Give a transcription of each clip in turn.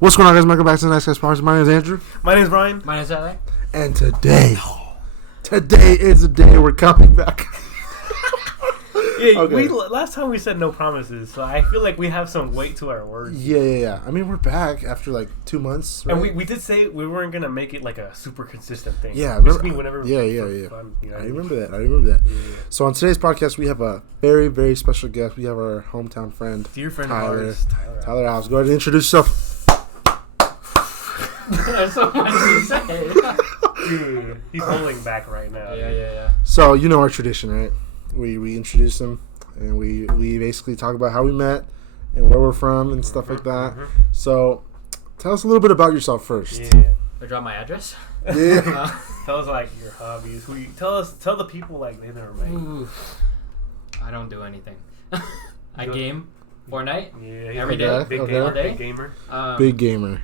What's going on, guys? Welcome back to the Nice Guys Podcast. My name is Andrew. My name is Brian. My name is Ale. And today is the day we're coming back. Yeah, Okay. last time we said no promises, so I feel like we have some weight to our words. Yeah. I mean, we're back after like 2 months, right? And we did say we weren't going to make it like a super consistent thing. Yeah, Just be whenever yeah. fun, you know I what remember that. Yeah. So on today's podcast, we have a very, very special guest. We have our hometown friend, Dear friend Tyler. of ours, Tyler Alves. Go ahead and introduce yourself. That's so much to say. Dude, he's holding back right now. Yeah. So you know our tradition, right? We introduce him, and we basically talk about how we met and where we're from and stuff like that. So tell us a little bit about yourself first. Yeah. I drop my address. Yeah. Tell us like your hobbies. Tell the people like they never met. Ooh, I don't do anything. I game Fortnite. Yeah, he's Every a day. Big Okay. gamer. All day. Big gamer. Big gamer.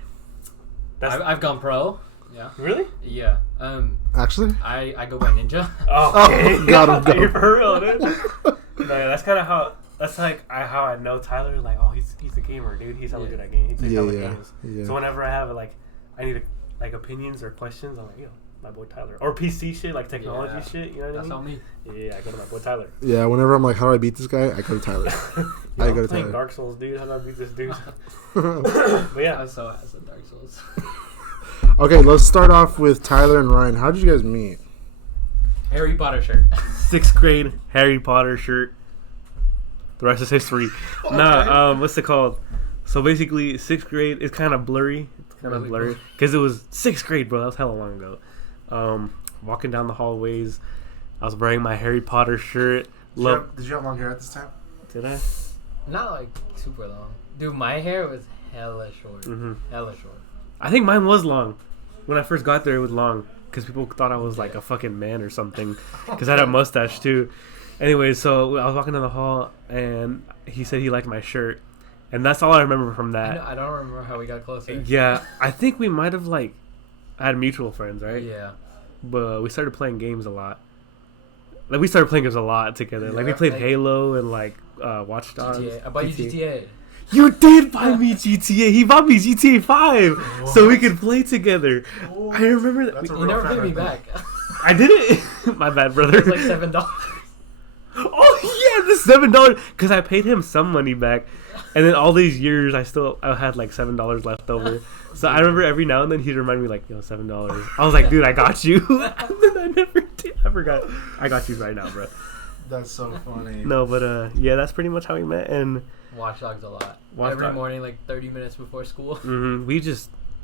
I've gone pro. Yeah. Really? Yeah. Actually? I go by Ninja. Oh, okay. Got him. You're for real, dude. No, that's kind of how. That's like how I know Tyler. Like, oh, he's a gamer, dude. He's hella good at games. He plays hella games. Yeah. So whenever I have I need opinions or questions, I'm like, yo, my boy Tyler. Or PC shit, like technology shit. You know what I mean? That's all me. Yeah, I go to my boy Tyler. Yeah, whenever I'm like, how do I beat this guy? I go to Tyler. I go to I'm playing Tyler. Dark Souls, dude. How do I beat this dude? But yeah, I'm so ass at Dark Souls. Okay, let's start off with Tyler and Ryan. How did you guys meet? Harry Potter shirt. 6th grade Harry Potter shirt. The rest is history. Nah, what's it called? So basically, 6th grade is kind of blurry. It's kind of Really blurry because it was 6th grade, bro. That was hella long ago. Walking down the hallways, I was wearing my Harry Potter shirt. Did you have long hair at this time? Did I? Not like super long. Dude, my hair was hella short. Mm-hmm. Hella short. I think mine was long. When I first got there, it was long because people thought I was like a fucking man or something because I had a mustache too. Anyway, so I was walking down the hall and he said he liked my shirt, and that's all I remember from that. I don't remember how we got closer. Yeah, I think we might have had mutual friends, right? Yeah. But we started playing games a lot. Like we started playing games a lot together. Like we played Halo and Watch Dogs. GTA. I bought you GTA. You did buy me GTA. He bought me GTA 5 so we could play together. I remember that. You never paid me back. I did it. My bad, brother. It was like $7. Oh yeah, the $7 because I paid him some money back, and then all these years I had like $7 left over. So I remember every now and then he'd remind me like, yo, $7. I was like, dude, I got you. And then I never did. I forgot. I got you right now, bro. That's so funny. No, but yeah, that's pretty much how we met. And Watch Dogs a lot. Watch Every Dogs. morning, like 30 minutes before school. It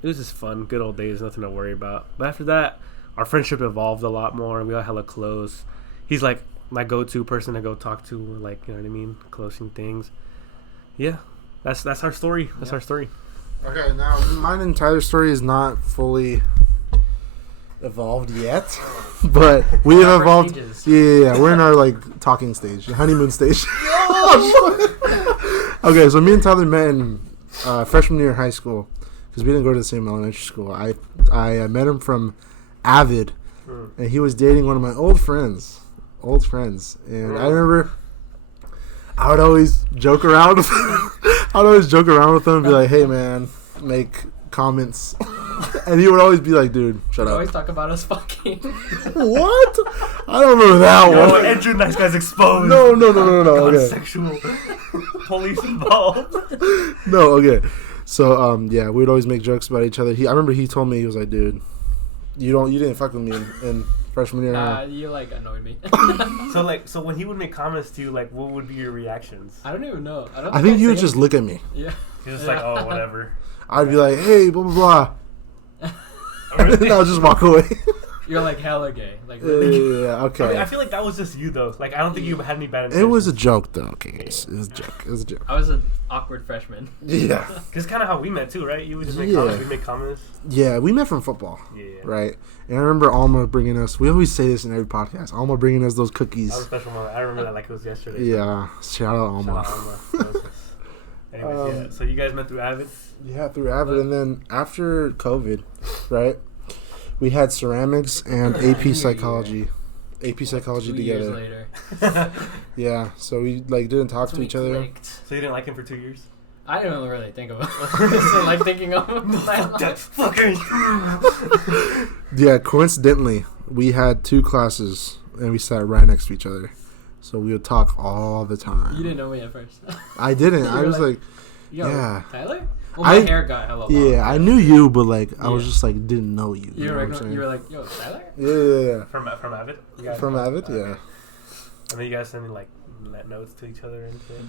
was just fun, good old days, nothing to worry about. But after that, our friendship evolved a lot more, and we got hella close. He's like my go-to person to go talk to, like, you know what I mean, closing things. Yeah, that's our story. That's our story. Okay, now mine and Tyler's story is not fully evolved yet, but we have evolved. Stages. Yeah, we're in our talking stage, honeymoon stage. Okay, so me and Tyler met in freshman year of high school because we didn't go to the same elementary school. I met him from Avid, and he was dating one of my old friends, and I remember I would always joke around with him. And be like, hey man, make comments. And he would always be like, dude, shut We up. always talk about us fucking. What? I don't remember that Oh, one. Andrew, nice guys exposed. No. Okay. Sexual police involved. No, okay. So, yeah, we'd always make jokes about each other. I remember he told me, he was like, dude, you didn't fuck with me in freshman year. Nah, you annoyed me. So when he would make comments to you, what would be your reactions? I don't even know. I think you would just look at me. Yeah. He's just like, oh, whatever. I'd be like, hey, blah, blah, blah. And then I'll just walk away. You're like hella gay. Like really. Yeah, okay. I mean, I feel like that was just you, though. Like, I don't think you had any bad intentions. It was a joke, though. Okay, guys. It was a joke. I was an awkward freshman. Yeah. Because kind of how we met, too, right? You would just make Yeah. comments. We make comments. Yeah, we met from football. Yeah. Right? And I remember Alma bringing us, we always say this in every podcast, Alma bringing us those cookies. That was a special moment. I remember that like it was yesterday. Yeah. Shout out Alma. Shout out Alma. Anyways, yeah. So you guys met through Avid? Yeah, through Avid. And then after COVID, right, we had ceramics and AP Psychology. AP Psychology 2 together. years later. Yeah, so we didn't talk to each other. Clicked. So you didn't like him for 2 years? I didn't really think about it. So, like, thinking of Fuck that fucker. Yeah, coincidentally, we had 2 classes and we sat right next to each other, so we would talk all the time. You didn't know me at first. I didn't. You I were was like, Yo, yeah. Tyler? Well, my hair got hella long. Yeah, I knew you, but like I was Yeah. just like didn't know you. You know were, what I'm saying? you were like, yo, Tyler? Yeah. From Avid? You guys From know? Avid, Okay. yeah. And then you guys sending like notes to each other and shit.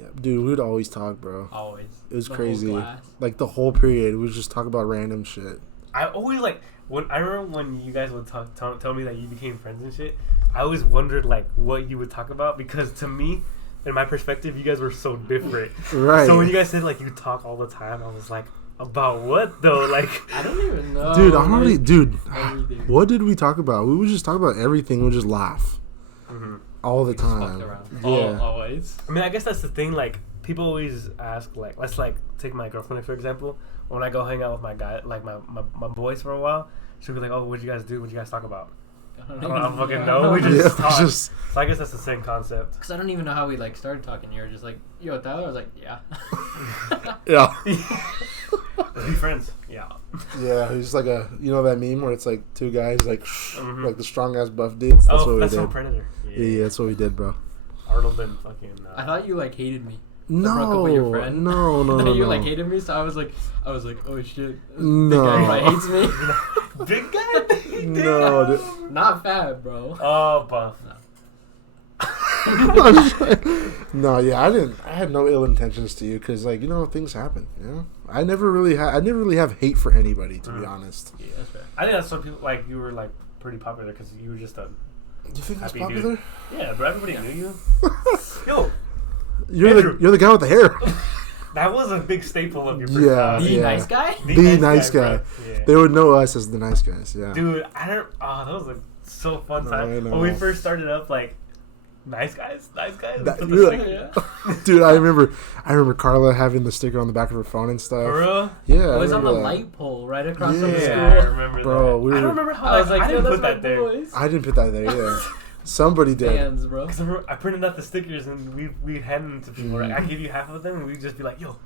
Yeah, dude, we'd always talk, bro. Always. It was The whole crazy. class. Like the whole period, we would just talk about random shit. I always like when I remember when you guys would tell me that you became friends and shit. I always wondered like what you would talk about because to me, in my perspective, you guys were so different. Right. So when you guys said like you talk all the time, I was like, about what though? Like, I don't even know. Dude, honestly, dude, Everything. what did we talk about? We would just talk about everything. We'd just laugh all the Just fucked time. around. Yeah. Always. I mean, I guess that's the thing. Like, people always ask, like, let's like take my girlfriend for example. When I go hang out with my guy, like my boys for a while, she'll be like, "Oh, what'd you guys do? What'd you guys talk about?" I don't fucking know. We just talk. Just So I guess that's the same concept. Because I don't even know how we like started talking. You were just like, yo, Tyler? I was like, yeah. yeah, Let's be friends. Yeah. yeah. He's like a that meme where it's like 2 guys like Mhm. like the strong ass buff dudes. That's what we that's did. from Predator. Yeah, that's what we did, bro. Arnold and fucking. I thought you like hated me. No, broke up with your friend. no, no, And no, then you no. like hated me, so I was like, oh shit. No. Big guy probably hates me. Big guy. No, dude. Not fat, bro. Oh, buff. No, yeah, I had no ill intentions to you because like things happen. I never really have hate for anybody, to be honest. Yeah. That's fair. I think that's what people like. You were like pretty popular because you were just a You think it's happy popular? dude. Yeah, but everybody knew you. Yo, You're the guy with the hair. that was a big staple of your Yeah, personality. The yeah. nice guy? The nice guy. bro. Yeah. They would know us as the nice guys. Yeah. Dude, I don't. Oh, that was a so fun I time know. when we first started up. Like, nice guys. That- Put the you're sticker- Yeah. Dude, I remember Carla having the sticker on the back of her phone and stuff. For real? Yeah, It was I on the remember that. light pole right across from the Yeah. Yeah, I school. remember Bro, that. we I were- don't remember how. I was like, I yo, didn't that's put my that there. boys. I didn't put that there. Yeah, somebody did. Fans, bro. Because I printed out the stickers and we'd hand them to people. Right? I Mhm. give you half of them and we'd just be like, yo.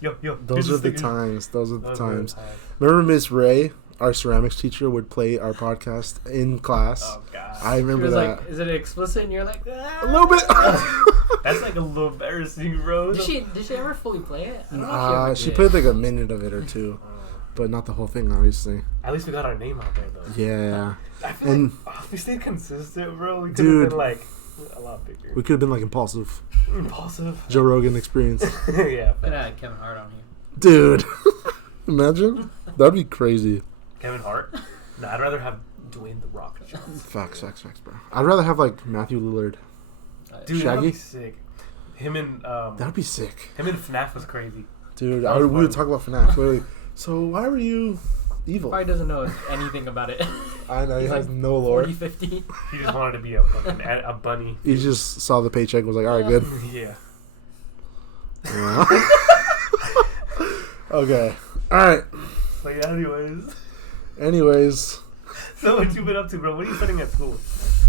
Those here's are the stickers. times. Those are the Those were the times. Remember Miss Ray, our ceramics teacher, would play our podcast in class. Oh, God. I She remember was that. like, is it explicit? And you're like, A little bit. That's like a little embarrassing, bro. Did she ever fully play it? I don't know if She did. played like a minute of it or 2, but not the whole thing, obviously. At least we got our name out there, though. Yeah, I feel and like if we stayed consistent, bro, we could Dude. have been like a lot bigger. we could have been like impulsive. Impulsive. Joe Rogan experience. Yeah. Could have had Kevin Hart on here. Dude, imagine that'd be crazy. Kevin Hart. No, I'd rather have Dwayne the Rock Johnson. Facts, bro. I'd rather have like Matthew Lillard. Dude, Shaggy? that'd be sick. Him and That'd be sick, him and FNAF was crazy. dude. That was We would fun. talk about FNAF. Literally. So why were you evil? Probably doesn't know anything about it. I know he He's has like no lore. 40, 50. He just wanted to be a fucking a bunny. He just saw the paycheck, was like, all right, good. Yeah. Yeah. Okay. All right. So yeah, Anyways, so what you been up to, bro? What are you studying at school?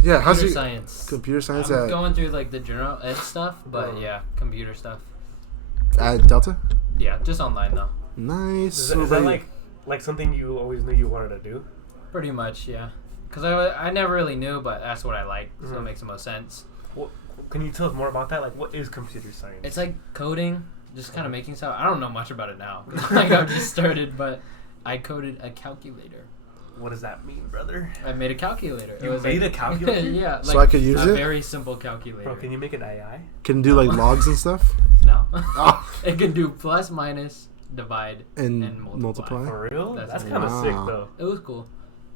yeah. How's Computer your science. computer science I'm at going through like the general ed stuff, but yeah, computer stuff. Delta? Yeah, just online though. Nice. Is So that what like something you always knew you wanted to do? Pretty much, yeah. Because I never really knew, but that's what I like, so it Mhm. makes the most sense. What, can you tell us more about that? Like, what is computer science? It's like coding, just kind of making stuff. I don't know much about it now. Like I've just started, but I coded a calculator. What does that mean, brother? I made a calculator. You made a calculator? Yeah. So I could use a it? very simple calculator. Bro, can you make an AI? can do like logs and stuff No. Oh. It can do plus, minus, divide, and and multiply. For real? That's That's it. kind of sick, Wow. though. It was cool.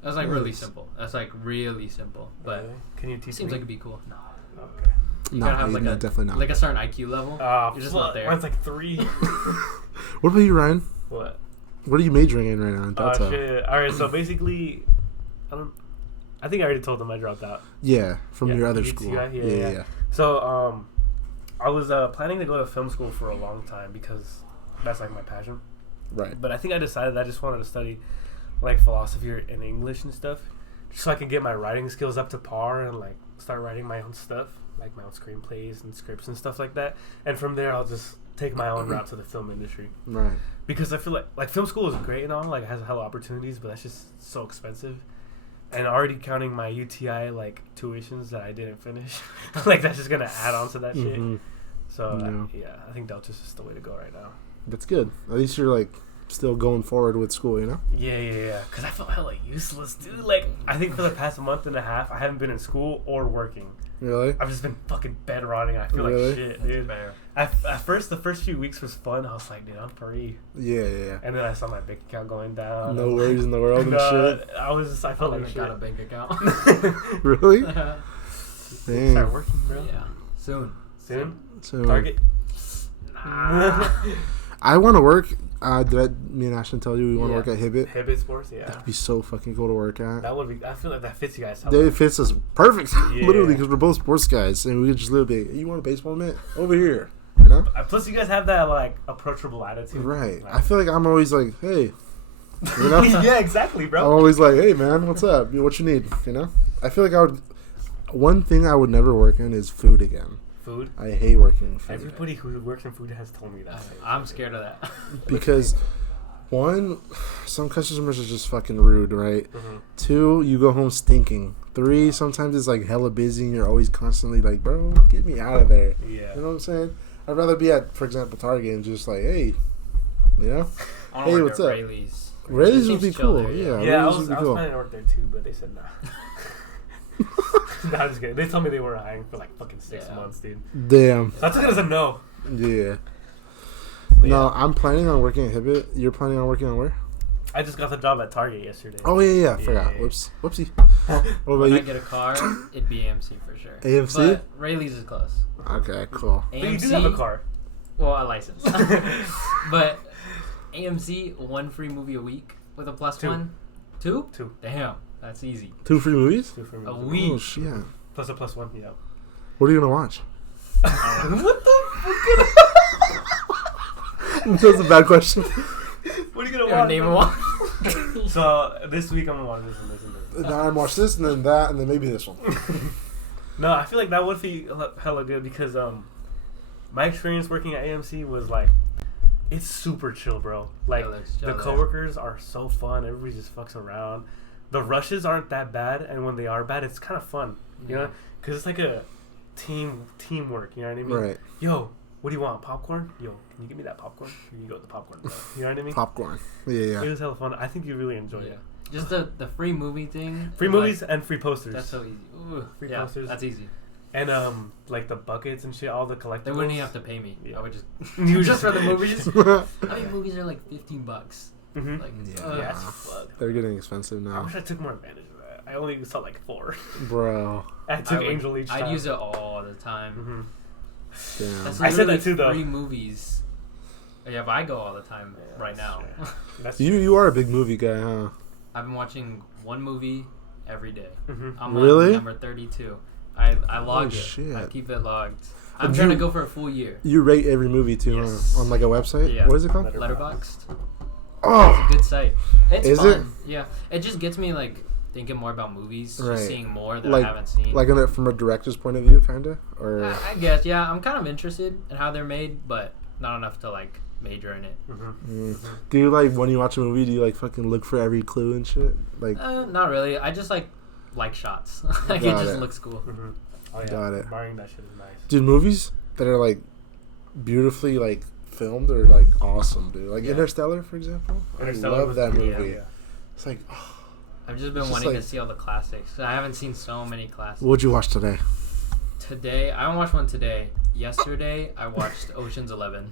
It was like really Nice. simple. That's like really simple, but Really? Can you teach it seems me? like it'd be cool. No. Okay. You No, gotta have like no, a definitely not. like a certain IQ level. You're just not there. Mine's like 3. What about you, Ryan? What? What are you majoring in right now in Oh Delta? shit! All right, so basically, I think I already told them I dropped out. Yeah, from Yeah, your other UTI, school. yeah. So I was planning to go to film school for a long time because that's like my passion. Right. But I think I decided I just wanted to study like philosophy and English and stuff, just so I could get my writing skills up to par and like start writing my own stuff, like my own screenplays and scripts and stuff like that. And from there, I'll just take my own route to the film industry. Right. Because I feel like film school is great and all, like it has a hell of opportunities, but that's just so expensive. And already counting my UTI like tuitions that I didn't finish, like that's just gonna add on to that shit. So I think Delta's just the way to go right now. That's good. At least you're like still going forward with school, you know? Yeah. Because I felt hella useless, dude. Like I think for the past month and a half, I haven't been in school or working. Really? I've just been fucking bed rotting. I feel like shit, dude. At first, the first few weeks was fun. I was like, dude, I'm free. Yeah. And then I saw my bank account going down. No worries in the world and shit. I felt like shit. Got a bank account. Really? Dang. Start working, bro. Yeah. Soon. Target. Nah. I want to work. Me and Ashton tell you we want to work at Hibbit? Hibbit Sports, yeah. That'd be so fucking cool to work at. That would be. I feel like that fits you guys. It fits us perfect, Yeah. literally, because we're both sports guys, and we could just literally, you want a baseball mitt? Over here, you know? Plus, you guys have that like approachable attitude. Right. Like, I feel like I'm always like, hey, you know? Yeah, exactly, bro. I'm always like, hey, man, what's up? What you need? You know? I feel like I would. One thing I would never work in is food again. Food? I hate working in food. Everybody who works in food has told me that. I'm scared of that. Because, one, some customers are just fucking rude, right? Mm-hmm. 2, you go home stinking. 3, sometimes it's like hella busy and you're always constantly like, bro, get me out of there. Yeah. You know what I'm saying? I'd rather be at, for example, Target and just like, hey, you know? I Hey, work what's at up? Rayleigh's. Rayleigh's It would be seems chill cool. there, Yeah, I Rayleigh's was would be cool. planning to work there too, but they said nah. Nah, I'm just kidding. They told me they were hiring for like fucking 6 months, dude. Damn. So I took it as a no. Yeah. But No, I'm planning on working at Hibbit. You're planning on working on where? I just got the job at Target yesterday. Oh, yeah. Forgot. Yeah. Whoopsie. What about When I you? get a car, it'd be AMC for sure. AMC? But Rayleigh's is close. Okay, cool. But you do have a car. Well, a license. But AMC, 1 free movie a week with a plus 2. 1. 2? 2. Damn, that's easy. 2 free movies? 2 for me. A week. Oh, shit. Plus a plus 1, yeah. What are you going to watch? What the That's a bad question. What are you gonna Yeah, watch? name one. So this week I'm gonna watch this and this and this. Now I watch this and then that and then maybe this one. No, I feel like that would be hella good because my experience working at AMC was like, it's super chill, bro. Like the coworkers are so fun. Everybody just fucks around. The rushes aren't that bad, and when they are bad, it's kind of fun. You know, because it's like a teamwork. You know what I mean? Right. Yo, what do you want? Popcorn? Yo, can you give me that popcorn? Here you go with the popcorn, bro. You know what I mean? Popcorn. Yeah. It was hella fun. I think you really enjoy it. Just the free movie thing. Free movies and free posters. That's so easy. Ooh, Free yeah, posters. that's easy. And like the buckets and shit, all the collectibles. They wouldn't even have to pay me. Yeah. I would just You just for the movies. Mm-hmm. I mean, movies are like $15. Like, Yeah, as fuck. They're getting expensive I now. wish I took more advantage of that. I only saw like 4. Bro. I took Angel each time. I'd use it all the time. Damn. That's I said that literally too, though. 3 movies. Yeah, but I go all the time right now. That's You are a big movie guy, huh? I've been watching 1 movie every day. I'm Really? on number 32. I log Holy it. shit. I keep it logged. I'm But trying to you- go for a full year. You rate every movie too, Yes. huh? On like a website? Yeah. What is it called? Letterboxd. Oh! It's a good site. It's Is fun. it? Yeah. It just gets me like thinking more about movies, Right. just seeing more that Like- I haven't seen. Like from a director's point of view, kinda? Or I guess, yeah. I'm kind of interested in how they're made, but not enough to like major in it. do you like when you watch a movie? Do you like fucking look for every clue and shit? Like, Not really. I just like shots. Like it Got just it. looks cool. Oh, yeah. Got it. Barring that shit is nice. dude, movies that are like beautifully like filmed are like awesome, dude. Like Yeah. Interstellar, for example. Interstellar I love was- that yeah, movie. yeah. It's like, I've just been It's just wanting like- to see all the classics. I haven't seen so many classics. what'd you watch today? Today, I haven't watched one today. Yesterday, I watched Ocean's 11.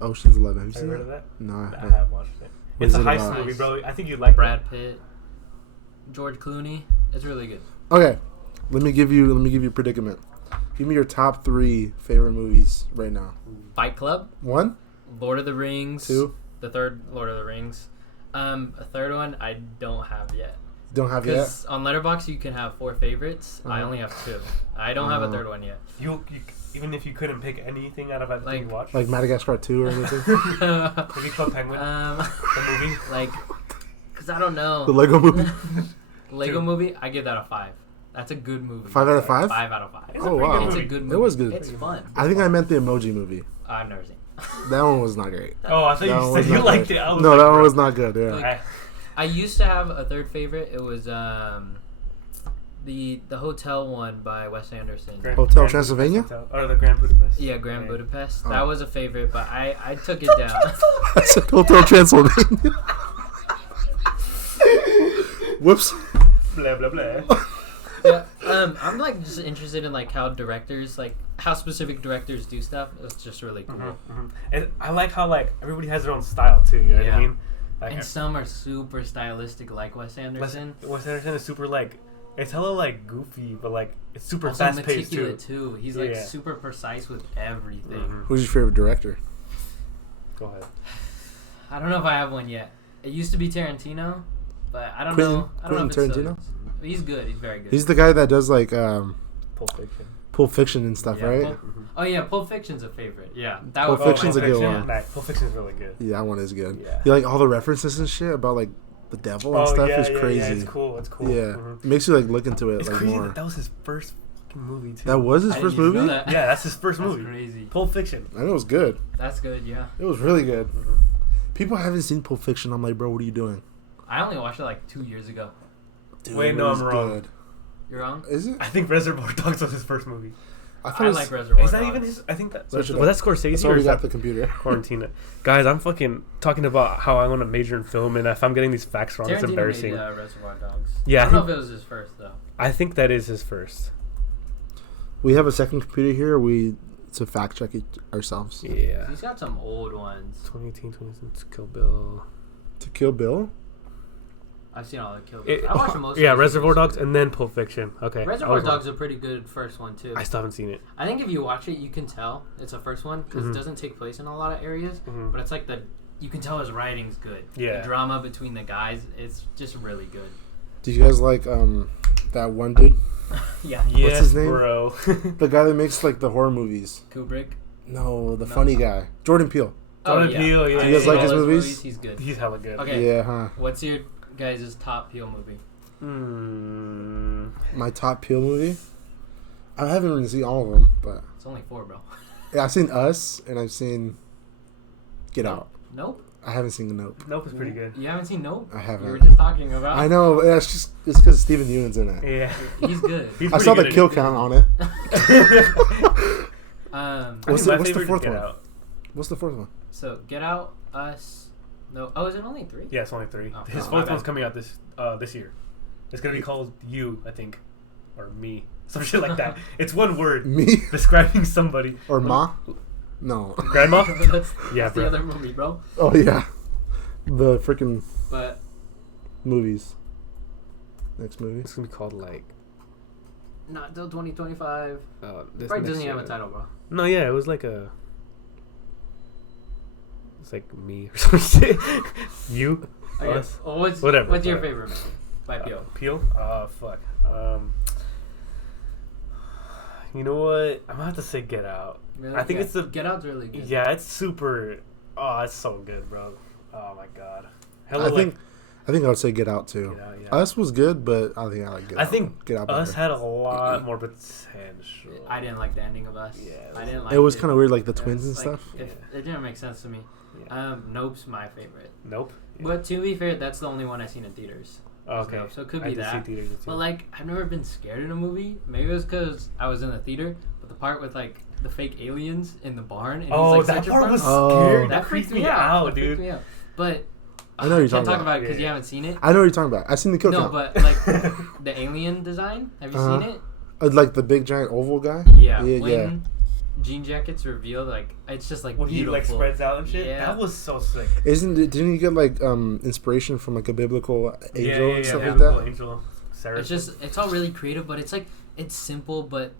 Ocean's 11. Have you Have seen you heard of that? that? No, I I haven't. have watched it. What It's is a it heist about? movie, bro. I think you'd like Brad Pitt, George Clooney. It's really good. Okay, let me give you a predicament. Give me your top 3 favorite movies right now. Fight Club, 1, Lord of the Rings. 2. The third Lord of the Rings. A third one I don't have yet. Don't have yet. Because on Letterboxd you can have 4 favorites. I only have 2. I don't have a third one yet. You even if you couldn't pick anything out of everything you watched, Like Madagascar 2 or anything. maybe Club Penguin, the movie. Like, because I don't know. The Lego movie. Lego movie, I give that a 5. That's a good movie. 5 out of 5. 5 out of 5. It's Oh a pretty wow, good It's a movie. good movie. It was good. It's fun. I think I meant the Emoji Movie. I've never seen. That one was not great. Oh, I thought That one you was said you not liked good. it. I was No, like, that one bro. was not good. Yeah. Like, I used to have a third favorite. It was the hotel one by Wes Anderson. Hotel Transylvania? Hotel. Or the Grand Budapest. Yeah, Grand Budapest. Oh. That was a favorite, but I took it down. I said Hotel Transylvania. Whoops. Blah blah blah. Yeah, I'm like just interested in like how directors, like how specific directors do stuff. It's just really cool. And I like how like everybody has their own style too. You know what I mean? Like, And some are super stylistic, like Wes Anderson. Wes Anderson is super like it's hella like goofy, but like it's super Also fast paced too. meticulous too. He's like Yeah. super precise with everything. Who's your favorite director? Go ahead. I don't know if I have one yet. It used to be Tarantino, but I don't Quentin- know. I don't know if Quentin it's Tarantino? still- He's good. He's very good. He's the guy that does like Pulp Fiction. Pulp Fiction and stuff, Yeah, right? Oh yeah, Pulp Fiction's a favorite. Yeah, that Pulp was Fiction's a good Fiction? one. Nah, Pulp Fiction's really good. Yeah, that one is good. Yeah. You like all the references and shit about like the devil and stuff is crazy. Yeah, it's cool. It's cool. Yeah, Mhm. it makes you like look into it It's like crazy more. that was his first fucking movie too. That was his I first didn't even movie. know that. Yeah, that's his first That's movie. crazy. Pulp Fiction. I know it was good. That's good. Yeah, It was really good. People haven't seen Pulp Fiction. I'm like, bro, what are you doing? I only watched it like 2 years ago. Dude, Wait, no, it was I'm wrong. good. You're wrong. Is it? I think Reservoir Dogs was his first movie. I I it was, like Reservoir Is that Dogs. even his? I think that. Search it Was up. that Scorsese That's or why we is got that the computer. Quarantina? Guys, I'm fucking talking about how I want to major in film, and if I'm getting these facts wrong, it's Tarantino embarrassing. made Reservoir Dogs. Yeah, I don't know if it was his first though. I think that is his first. We have a second computer here. We to fact check it ourselves. Yeah. He's got some old ones. 2018, 2017, Kill Bill. To Kill Bill. I've seen all the Kill Bills. I watched most. Yeah, of these Reservoir movies. Dogs and then Pulp Fiction. Okay. Reservoir Dogs is a pretty good first one too. I still haven't seen it. I think if you watch it, you can tell it's a first one because Mhm. it doesn't take place in a lot of areas, Mhm. but it's like you can tell his writing's good. Yeah. The drama between the guys, it's just really good. Do you guys like that one dude, Yeah. Yes, his name? bro. the guy that makes like the horror movies? Kubrick. No, the No. funny guy, Jordan Peele. Jordan Peele, yeah. I've Do you guys seen like all his his movies? He's good. He's hella good. Okay. Yeah, huh? What's your guys' top Peele movie? My top Peele movie. I haven't even seen all of them, but It's only 4, bro. yeah, I've seen Us and I've seen Get Out. Nope. I haven't seen Nope. Nope is pretty good. You haven't seen Nope? I haven't. We were just talking about. I know, but it's because Steven Yeun's in it. Yeah. He's good. He's I pretty saw good the at kill it. count on it. Um, What's I think my the favorite is fourth Get one? Out. What's the fourth one? so Get Out, Us. No. Oh, is it only 3? Yeah, it's only 3. Oh, His my fourth bad. one's coming out this year. It's gonna be called You, I think, or Me, some shit like that. It's one word Me describing somebody. or Ma? No. Grandma. that's Yeah, the bro. other movie, bro. Oh yeah, the freaking But movies. Next movie. It's gonna be called like. not till 2025. This Probably next doesn't even have year. a title, bro. No, yeah, it was like a. It's like Me or some shit. You. Okay. Us. Well, what's Whatever, What's your whatever. favorite movie by Peele? Peel? Fuck. You know what? I'm gonna have to say Get Out. Really? I think Yeah. it's the. Get Out's really good. Yeah, it's super. Oh, it's so good, bro. Oh my god. Hella, I think I would say Get Out too. Get Out, yeah. Us was good, but I think I like Get Out. I think Get Out. Us better. had a lot more potential. I didn't like the ending of Us. Yeah, it I was- didn't like It was it. kind of weird, like the It twins and was, like, stuff. It didn't make sense to me. Yeah. Nope's my favorite. Nope. Yeah. But to be fair, that's the only one I've seen in theaters. Oh, okay. Nope. So it could I be did see that. theaters too. But like, I've never been scared in a movie. Maybe it was because I was in the theater. But the part with like the fake aliens in the barn. And Oh, he's, like, that searching part for was them, Oh. scary. That that freaked freaked me out, That freaked dude. me out. But I know what you're can't talking talk about. about it because Yeah. you haven't seen it. I know what you're talking about. I've seen the kill No, count. but like the alien design. Have you Uh-huh. seen it? Like the big giant oval guy. Yeah. Yeah, when yeah. Jean Jacket's revealed, like it's just like When he beautiful. like spreads out and shit. Yeah. That was so sick. Didn't you get like inspiration from like a biblical angel and stuff like biblical that? Angel. Sarah. It's all really creative, but it's like it's simple but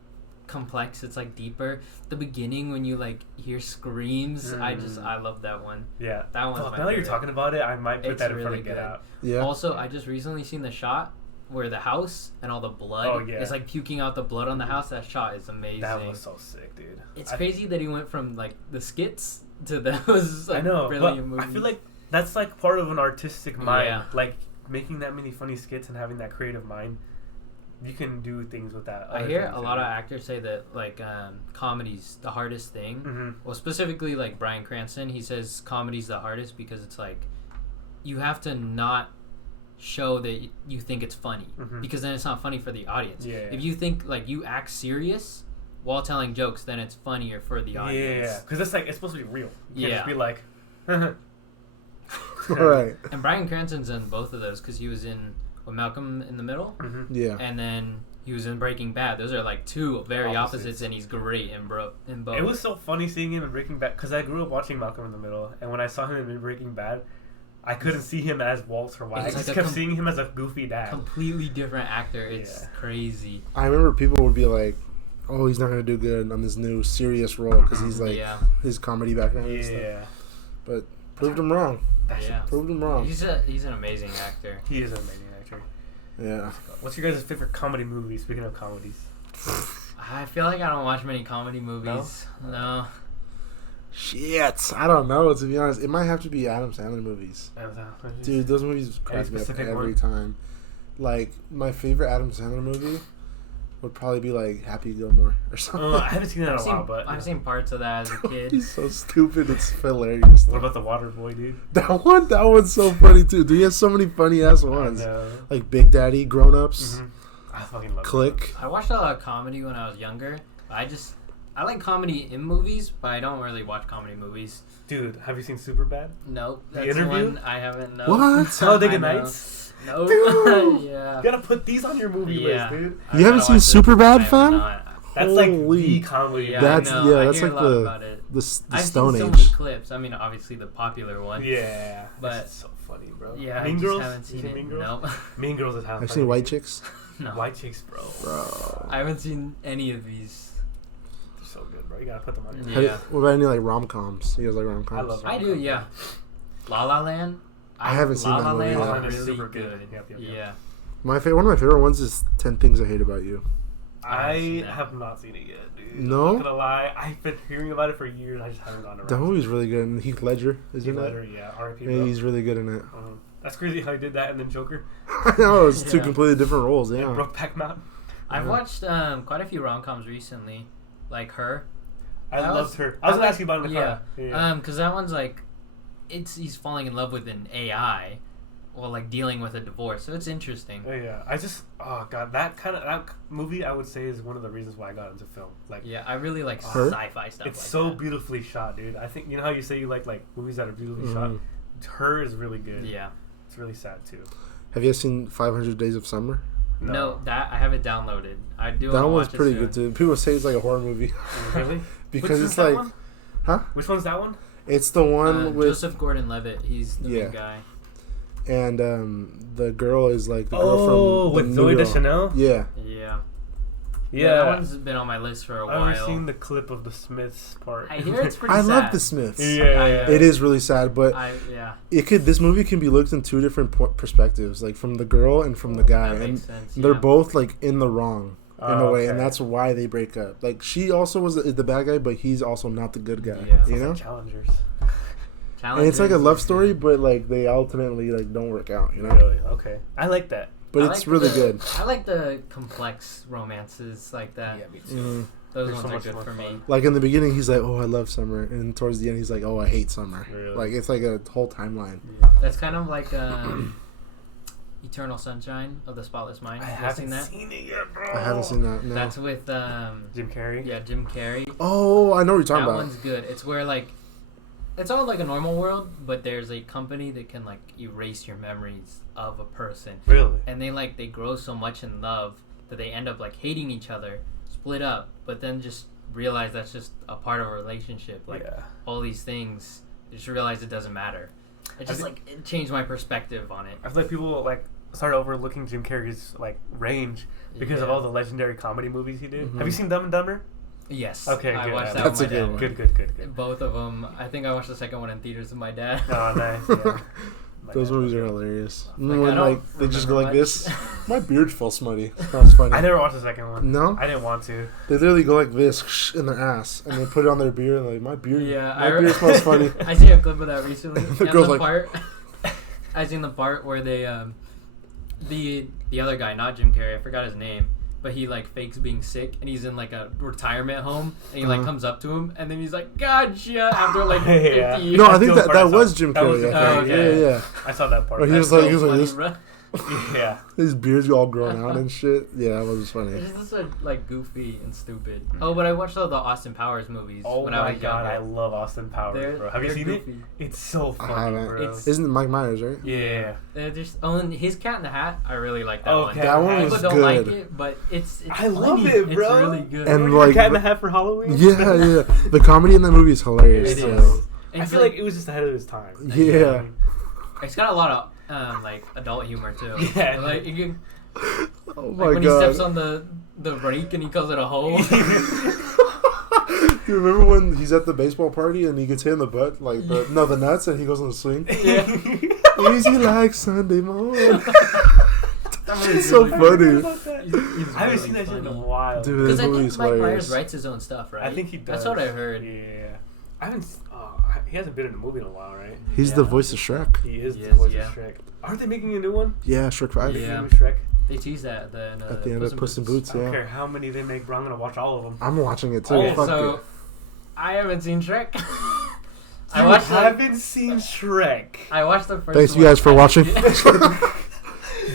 complex. It's like deeper. The beginning when you like hear screams, I love that one. Yeah. That one's Fuck, my now that you're favorite. talking about it, I might put It's that in front really of Get good. Out. Yeah. Also, I just recently seen the shot where the house and all the blood Oh, yeah. is like puking out the blood on the house. That shot is amazing. That was so sick, dude. It's crazy that he went from like the skits to those like I know, brilliant but movies. I feel like that's like part of an artistic mind. Yeah. Like making that many funny skits and having that creative mind. you can do things with that. I hear a lot of actors say that like comedy's the hardest thing. Mm-hmm. Well, specifically like Bryan Cranston, he says comedy's the hardest because it's like you have to not show that you think it's funny because then it's not funny for the audience. Yeah. If you think like you act serious while telling jokes, then it's funnier for the audience. Yeah, because it's like it's supposed to be real. You can't just be like. Right. And Bryan Cranston's in both of those because he was in Malcolm in the Middle. Yeah. And then he was in Breaking Bad. Those are like two very opposites, and he's great in both. It was so funny seeing him in Breaking Bad because I grew up watching Malcolm in the Middle, and when I saw him in Breaking Bad, I couldn't see him as Walter White. I just kept seeing him as a goofy dad. Completely different actor. It's crazy. I remember people would be like, "Oh, he's not gonna do good on this new serious role because he's like his comedy background." And stuff. But proved him wrong. Proved him wrong. He's an amazing actor. He is an amazing actor. Yeah. What's your guys' favorite comedy movie? Speaking of comedies, I feel like I don't watch many comedy movies. No. Shit, I don't know. To be honest, it might have to be Adam Sandler movies. Dude, those movies crack me up every time. Like my favorite Adam Sandler movie would probably be like Happy Gilmore or something. I haven't seen that in a while, but I've seen parts of that as a kid. He's so stupid. It's hilarious. What about the Water Boy, dude? That one's so funny too. Dude, he has so many funny ass ones. Like Big Daddy, Grown Ups, I fucking love Click. I watched a lot of comedy when I was younger. I like comedy in movies, but I don't really watch comedy movies. Dude, have you seen Superbad? Nope. The Interview? One I haven't. No. What? Talladega Nights? No. Yeah. You gotta put these on your movie list, dude. You haven't seen Superbad, fam? That's like the comedy. Yeah, that's that's like the Stone I've seen so Age. many clips. I mean, obviously the popular one. Yeah. But that's so funny, bro. Yeah, Mean I Girls? just haven't seen it. Mean Girls? No. Mean Girls is how I've seen White Chicks. No. White Chicks, bro. I haven't seen any of these. They're so good, bro. You gotta put them on your Yeah. What about any like rom-coms? You guys like rom-coms? I love I do, yeah. La La Land. I haven't seen that movie. La La yet. Land is It's really super good. good. Yep. Yeah. One of my favorite ones is 10 Things I Hate About You. I have not seen it yet, dude. No? I'm not gonna lie. I've been hearing about it for years. I just haven't gone around. That movie's really good. And Heath Ledger is in it. Yeah, R.I.P. Yeah, he's really good in it. That's crazy how he did that and then Joker. I know, it's two completely different roles, yeah. And Brokeback Mountain. I've watched quite a few rom-coms recently, like Her. I loved Her. I was gonna ask you about it in the car. Yeah. Because that one's like, he's falling in love with an AI, while like dealing with a divorce, so it's interesting. Oh yeah, that movie I would say is one of the reasons why I got into film. Like, yeah, I really like Her? sci-fi stuff. it's like so that. beautifully shot, dude. I think you know how you say you like movies that are beautifully shot. Her is really good. Yeah. It's really sad too. Have you guys seen 500 Days of Summer? No, that I have it downloaded. I do. That one's watch it pretty soon. good too. People say it's like a horror movie. Really? Because it's like, one? huh? Which one's that one? It's the one with Joseph Gordon-Levitt. He's the main guy. And the girl is like the girl from with Zoe Deschanel. Yeah. Yeah, that one's been on my list for a while. I've seen the clip of the Smiths part. I hear it's pretty I sad. love the Smiths. Yeah. It is really sad, but this movie can be looked in two different perspectives, like from the girl and from the guy, That and makes sense, they're both like in the wrong in a way, okay. and that's why they break up. Like she also was the bad guy, but he's also not the good guy. Yeah. You know. Like Challengers. And it's like a love story, but like they ultimately like don't work out. You know. Really? Okay. I like that. But it's really good. I like the complex romances like that. Yeah, me too. Those They're ones so are much good more for me. fun. Like in the beginning, he's like, "Oh, I love summer," and towards the end, he's like, "Oh, I hate summer." Really? Like it's like a whole timeline. That's kind of like Eternal Sunshine of the Spotless Mind. I Have you haven't seen that? seen it yet, bro. I haven't seen that. No. That's with Jim Carrey. Yeah, Jim Carrey. Oh, I know what you're talking that about. one's good. It's where like it's all like a normal world, but there's a company that can like erase your memories of a person. Really? And they grow so much in love that they end up like hating each other, split up, but then just realize that's just a part of a relationship. Like all these things, you just realize it doesn't matter. It just it changed my perspective on it. I feel like people like started overlooking Jim Carrey's like range because of all the legendary comedy movies he did. Mm-hmm. Have you seen Dumb and Dumber? Yes. Okay, I good. watched that That's with a my good dad. one. Good. Both of them. I think I watched the second one in theaters with my dad. Oh, nice. Yeah. Those movies are hilarious. Like, When I don't they just go like remember this. much. My beard felt smutty. That was funny. I never watched the second one. No? I didn't want to. They literally go like this in their ass, and they put it on their beard, and like, my beard Yeah, smells funny. I seen a clip of that recently. The And girl's the like- part, I seen the part where they the other guy, not Jim Carrey, I forgot his name, but he like fakes being sick and he's in like a retirement home and he like comes up to him and then he's like, "Gotcha!" after like 50 years. No, I think that was Jim Carrey. Yeah. I saw that part. He was like this. Bro. Yeah. His beard's all grown out and shit. Yeah, that was funny. It's just so like goofy and stupid. Oh, but I watched all the Austin Powers movies. Oh when my I was god, younger. I love Austin Powers, bro. Have you seen goofy. it? It's so funny, bro. Isn't it Mike Myers, right? Yeah. They're just and his Cat in the Hat. I really like that one. That one People was don't good. like it, but it's I love funny. it, bro. It's really good. And like Cat in the Hat for Halloween. Yeah. The comedy in that movie is hilarious. It too. is. I feel like it was just ahead of its time. Yeah. It's got a lot of like adult humor too. Yeah. Like you can, Oh my like when god. he steps on the rake and he calls it a hole. Do you remember when he's at the baseball party and he gets hit in the butt, like the nuts, and he goes on the swing? Yeah. Easy like Sunday morning. That It's so funny. I haven't seen that shit in a while. Dude, Because this I movie's think Mike hilarious. Myers writes his own stuff, right? I think he does. That's what I heard. Yeah. I haven't. He hasn't been in a movie in a while, right? He's the voice of Shrek. He is He the is, voice yeah. of Shrek. Aren't they making a new one? Yeah, Shrek 5. Yeah. New Shrek. They tease that then At the end of Puss in Boots, I don't yeah. care how many they make, bro. I'm gonna watch all of them. I'm watching it too. Okay, Fuck so it. I haven't seen Shrek. I haven't seen Shrek. I watched the first. Thanks one you guys for as a watching. kid.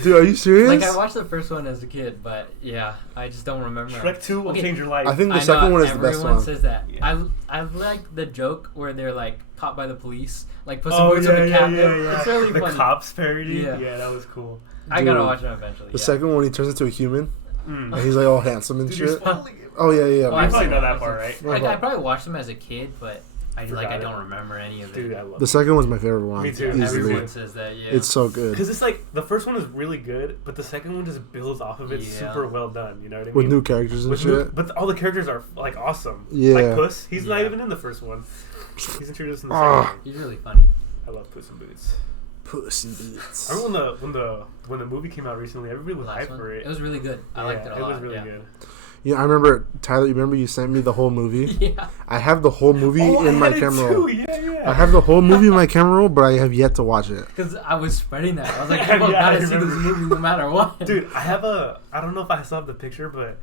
Dude, are you serious? Like I watched the first one as a kid, but yeah, I just don't remember. Shrek 2 will change your life. I think the I second know, one is the best everyone one. says that. Yeah. I like the joke where they're like caught by the police, like Puss in Oh Boots yeah, with a yeah, cat. yeah. It's really The funny. cops parody. Yeah. Yeah, that was cool. I gotta Dude, watch it eventually. The yeah. second one, he turns into a human, Mm. and he's like all handsome and Dude, you're shit. spoiling it. Oh yeah, yeah. Oh, You I've probably seen know it. that part, right? Like I probably watched them as a kid, but I Forgot don't it. remember any of it. Dude, I love The it. second one's my favorite one. Me too. Easily. Everyone says that. Yeah. It's so good. Because it's like the first one is really good, but the second one just builds off of it Yeah. super well done. You know what I mean? With new characters and With shit. new- but all the characters are like awesome. Yeah. Like Puss, he's not Yeah. even in the first one. He's introduced in the Ah. second one. He's really funny. I love Puss in Boots. Puss in Boots. I remember when the movie came out recently, everybody was Last hyped one. for it. It was really good. I liked it a lot. It was really yeah. good. Yeah, I remember, Tyler, you remember you sent me the whole movie? Yeah. I have the whole movie in my camera roll. Yeah. I have the whole movie in my camera roll, but I have yet to watch it. Because I was spreading that. I was like, Yeah, people I gotta see this remember. movie no matter what. Dude, I don't know if I still have the picture, but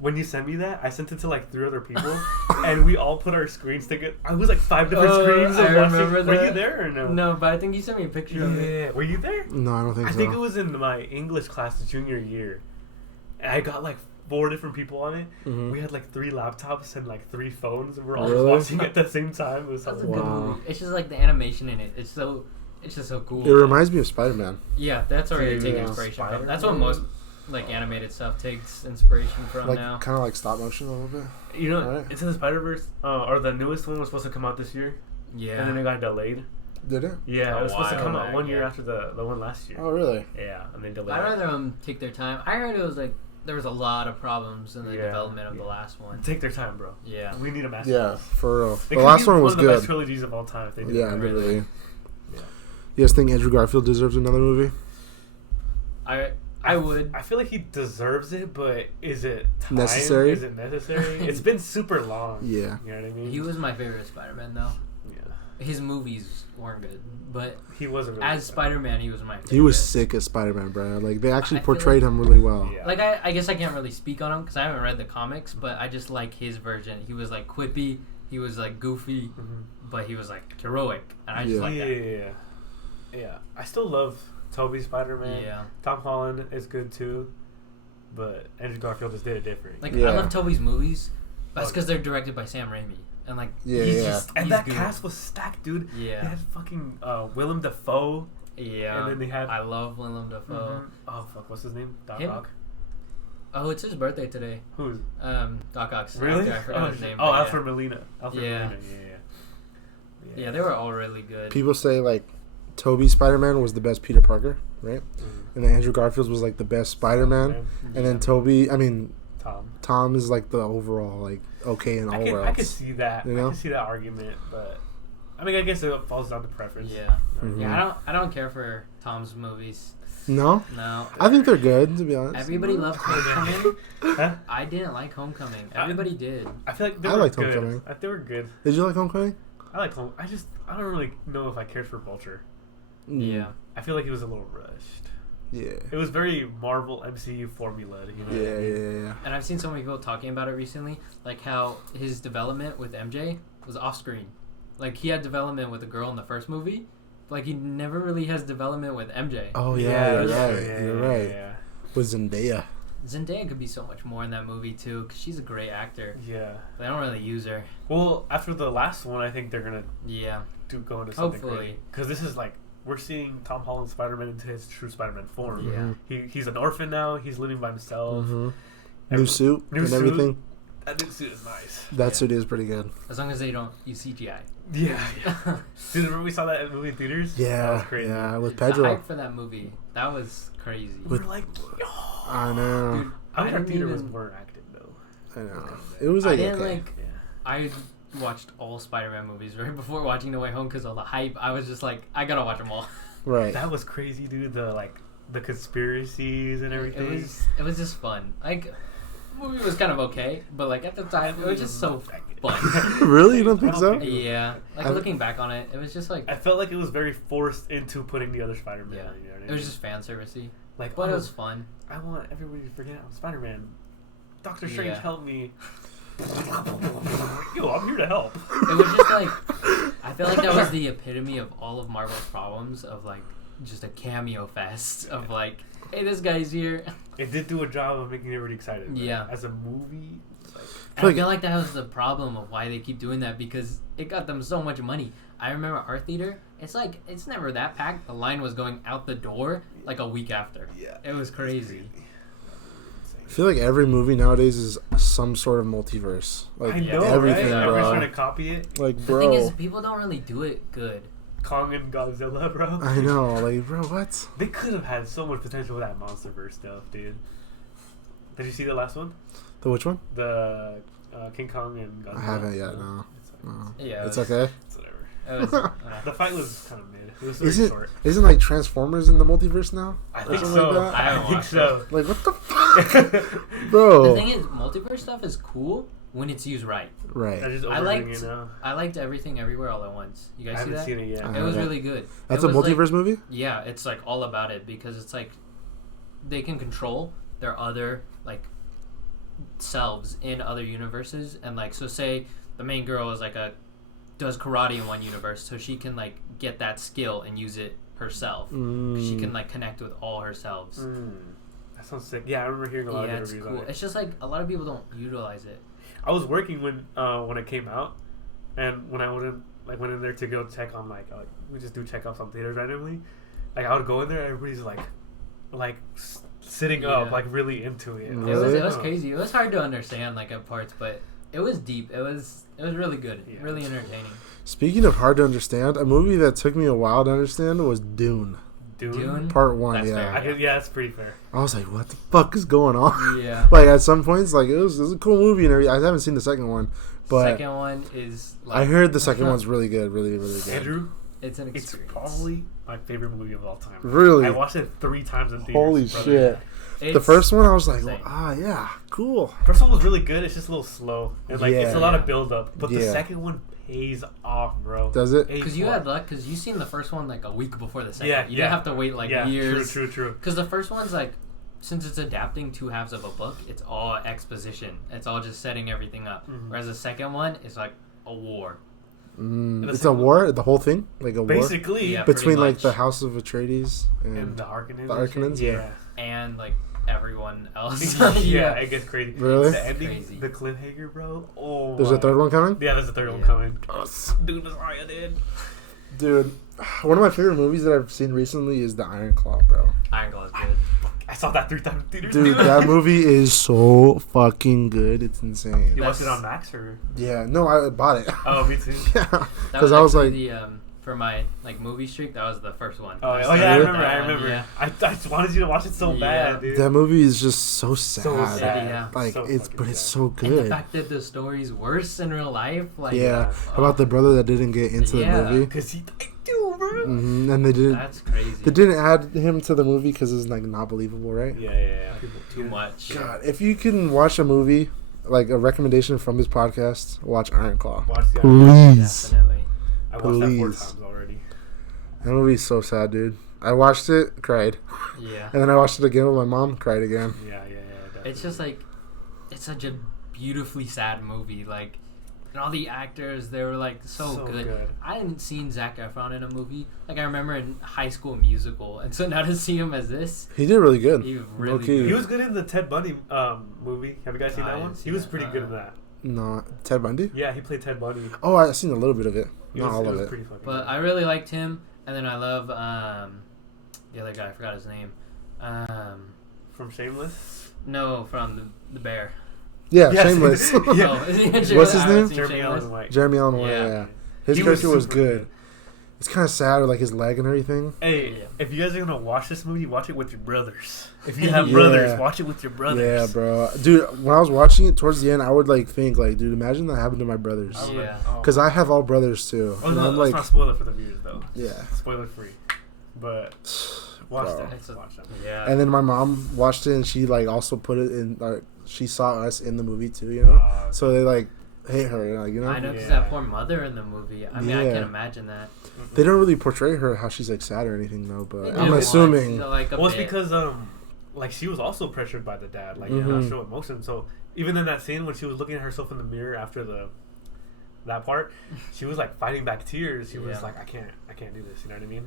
when you sent me that, I sent it to like 3 other people, and we all put our screens together. I was like 5 different screens. I of watching. remember Were that. you there or no? No, but I think you sent me a picture of it. Yeah. Were you there? No, I don't think I so. think it was in my English class junior year. And I got like 4 different people on it. Mhm. We had like 3 laptops and like 3 phones, and we're all Really? just watching at the same time. It was That's a so good Wow. movie. It's just like the animation in it. It's just so cool. It reminds me of Spider-Man. Yeah, that's where they take Yeah. inspiration from. Spider-Man? That's what most like animated stuff takes inspiration from Like, now. kind of like stop motion a little bit. You know, Right. Into the Spider-Verse, or the newest one was supposed to come out this year, and then it Yeah. got delayed. Did it? Yeah, A it was supposed to while come out back, 1 year yeah. after the one last year. Oh, really? Yeah, and they delayed. I'd it. rather them take their time. I heard it was like there was a lot of problems in the Yeah, development of the yeah. last one. Take their time, bro. Yeah. We need a master. Yeah, for real. They The could last do one was of the best good. trilogies of all time if they did. Yeah, that. really. literally. Yeah. You guys think Andrew Garfield deserves another movie? I would. I feel like he deserves it, but is it time? Necessary? Is it necessary? It's been super long. Yeah. You know what I mean? He was my favorite Spider-Man though. Yeah. His movies weren't good, but He was a really as good Spider-Man, he was my favorite. He was sick as Spider-Man, bro. Like, they actually I feel portrayed him really well. Yeah. Like I guess I can't really speak on him because I haven't read the comics, but I just like his version. He was like quippy, he was like goofy, Mhm. but he was like heroic, and I just Yeah. like that. Yeah. I still love Tobey Spider-Man. Yeah. Tom Holland is good too, but Andrew Garfield just did it different. Like Yeah. I love Tobey's movies, but it's Oh, because they're directed by Sam Raimi, and like Yeah, he's yeah. just and he's that good. cast was stacked, dude. They Yeah, had fucking Willem Dafoe. yeah. and then they had- I love Willem Dafoe. Mhm. Oh fuck, what's his name? Doc Him? Ock. Oh, it's his birthday today. Who's Doc Ock's really? actor, I forgot his name. Oh, but Alfred Molina. Alfred Yeah. Molina. Yeah. Yeah, they were all really good. People say, like, Tobey Spider-Man was the best Peter Parker, right? Mhm. And then Andrew Garfield was, like, the best Spider-Man. And then Tom is, like, the overall, like, okay in all I worlds. could see that. You know? I can see that argument, but I mean, I guess it falls down to preference. Yeah, Mhm. yeah. I don't care for Tom's movies. No? No. I think they're good, to be honest. Everybody loved Homecoming. Huh? I didn't like Homecoming. Everybody did. I feel like they I were liked good. Homecoming. They were good. Did you like Homecoming? I like Home. I don't really know if I cared for Vulture. Mm. Yeah. I feel like he was a little rushed. Yeah. It was very Marvel MCU formula. You know what I mean? Yeah. And I've seen so many people talking about it recently, like how his development with MJ was off screen. Like he had development with a girl in the first movie, but like he never really has development with MJ. Oh yeah, Yeah, you're right. Yeah. With Zendaya. Zendaya could be so much more in that movie too, because she's a great actor. Yeah. But they don't really use her. Well, after the last one, I think they're gonna go into something Hopefully. great. Because this is like we're seeing Tom Holland Spider-Man into his true Spider-Man form. Yeah. He's an orphan now. He's living by himself. New suit and everything. That new suit is nice. That suit is pretty good. As long as they don't use CGI. Yeah. Dude, remember we saw that movie in theaters? Yeah. That was crazy. Yeah, with The Pedro. hype for that movie, that was crazy. We were like, I know. Dude, I wish our didn't theater was even- more active though. I know. It was I like didn't okay. like. I watched all Spider-Man movies right before watching No Way Home because of the hype. I was just like, I gotta watch them all. Right. That was crazy, dude. The conspiracies and everything. It was just fun. Like, the movie was kind of okay, but like at the time, it was just so fun. Really? You don't think so? Yeah, like looking back on it, it was just like I felt like it was very forced into putting the other Spider-Man. yeah, You know what I mean? it was just fan servicey. like, But oh, it was fun. I want everybody to forget I'm Spider-Man. Doctor Strange, Yeah. help me. Yo, I'm here to help. It was just like I feel like that was the epitome of all of Marvel's problems of like just a cameo fest of like, hey, this guy's here. It did do a job of making everybody excited. But Yeah. as a movie, like, And I feel like that was the problem of why they keep doing that because it got them so much money. I remember our theater. It's like it's never that packed. The line was going out the door like a week after. yeah, It was crazy. I feel like every movie nowadays is some sort of multiverse. Like I know, everything, right? bro. Everyone's trying to copy it. Like, The bro. thing is, people don't really do it good. Kong and Godzilla, bro. I know. Like, bro, what? They could have had so much potential with that MonsterVerse stuff, dude. Did you see the last one? The which one? The King Kong and Godzilla. I haven't yet. No. It's, No. Yeah, It's okay. it's whatever. It was, The fight was kind of mid. It was very Isn't short. isn't like Transformers in the multiverse now? I Or think something so. like that? I haven't think watched so. Like, what the fuck, bro? the thing is, multiverse stuff is cool when it's used right. I Right. just I overdoing liked it now. I liked Everything Everywhere All at Once. You I guys see haven't that? seen it yet. I It was haven't. really good. That's It a was like- multiverse movie. Yeah, it's like all about it because it's like they can control their other like selves in other universes and like so say the main girl is like does karate in one universe so she can like get that skill and use it herself. She can like connect with all her selves. That sounds sick. Yeah, I remember hearing a lot Yeah, of it's good reviews cool. on it. It's just like a lot of people don't utilize it. I was working when it came out, and when I went in there to go check on like we just do checkups on theaters randomly. Like I would go in there, everybody's like sitting up, Yeah. like really into it. It Really? was crazy. It was hard to understand like at parts, but it was deep. It was really good. Yeah. Really entertaining. Speaking of hard to understand, a movie that took me a while to understand was Dune. Dune? Part 1. That's Yeah. fair. Yeah, that's pretty fair. I was like, what the fuck is going on? Yeah. Like at some points, like it was a cool movie and everything. I haven't seen the second one, but Second one is like, I heard the second one's really good, really good. Andrew, it's an it's experience. probably my favorite movie of all time. Really? I watched it 3 times in theaters. Holy brother. shit! The It's- first one, I was like, insane. yeah, cool. First one was really good. It's just a little slow. And like it's a lot Yeah. of build up. But the Yeah. second one pays off, bro. Does it? Because you had luck, because you seen the first one like a week before the second. Yeah, You yeah. didn't have to wait like yeah, years. True. Because the first one's like, since it's adapting 2 halves of a book, it's all exposition. It's all just setting everything up. Mhm. Whereas the second one is like a war. the It's a second war, the whole thing, like a war Basically, Yeah. between pretty like much. the House of Atreides and and the Harkonnens. The and shit. Harkonnens, yeah. And like everyone else. yeah, it gets crazy. Really? The ending, Crazy. the cliffhanger, bro. Oh, There's my. a third one coming. Yeah, there's a third one Yeah. coming. Dude, that's why I did. Dude, one of my favorite movies that I've seen recently is The Iron Claw, bro. Iron Claw's good. I saw that 3 times in theaters. Dude, that movie is so fucking good. It's insane. You watched it That's- on Max or? Yeah, no, I bought it. Oh, me too. Yeah, That because I was like, actually the, for my like movie streak, that was the first one. Oh, I yeah, started I with remember. that I one, remember. yeah. I just wanted you to watch it so Yeah. bad, dude. that movie is just so sad. So sad, yeah. Like So it's, fucking but it's sad. so And the good. fact that the story's worse in real life, like Yeah, oh, about the brother that didn't get into Yeah. the movie, Cause he died too, bro. and they didn't. that's crazy. They didn't add him to the movie because it's like not believable, right? Yeah. Too much. God, if you can watch a movie, like a recommendation from this podcast, watch Iron Claw. Watch Please. Definitely. I watched that 4 Please. times already. That movie's so sad, dude. I watched it, cried, Yeah. and then I watched it again with my mom, cried again. Yeah. Definitely. It's just like, it's such a beautifully sad movie. Like, and all the actors, they were like so good. I hadn't seen Zac Efron in a movie. Like, I remember in High School Musical, and so now to see him as this, He did really good. he was really Okay. good. He was good in the Ted Bundy movie. Have you guys seen I that one? didn't see He was that. pretty good in that. No, Ted Bundy. Yeah, he played Ted Bundy. Oh, I've seen a little bit of it. It Not was, all it of was it. pretty fucking But good. I really liked him, and then I love the other guy. I forgot his name. From Shameless. No, from the Bear. Yeah, Yes. Shameless. Yeah. Oh, is he- What's his I haven't name? seen Jeremy Shameless. Allen White. Jeremy Allen White. Yeah. Yeah, his He character was super good. It's kind of sad with like his leg and everything. Hey, Yeah. if you guys are gonna watch this movie, watch it with your brothers. If you have Yeah. brothers, watch it with your brothers. Yeah, bro. Dude, when I was watching it towards the end, I would like think like, dude, imagine that happened to my brothers. I would- Yeah. Because I have all brothers too. Oh And no, I'm let's like, not spoil it for the viewers though. yeah. Spoiler free. But watch Bro. that. It's a- Watch that. Yeah. And then my mom watched it and she like also put it in. Like, she saw us in the movie too, you know. So they like hate her, like, you know. I know, because Yeah. that poor mother in the movie. I mean, I Yeah. can imagine that. They don't really portray her how she's like sad or anything though, They but did I'm once, assuming. like, a Well, it's bit. because like she was also pressured by the dad, like Mhm. not show emotion. So even in that scene when she was looking at herself in the mirror after that part, she was like fighting back tears. She was Yeah. like, I can't do this. You know what I mean?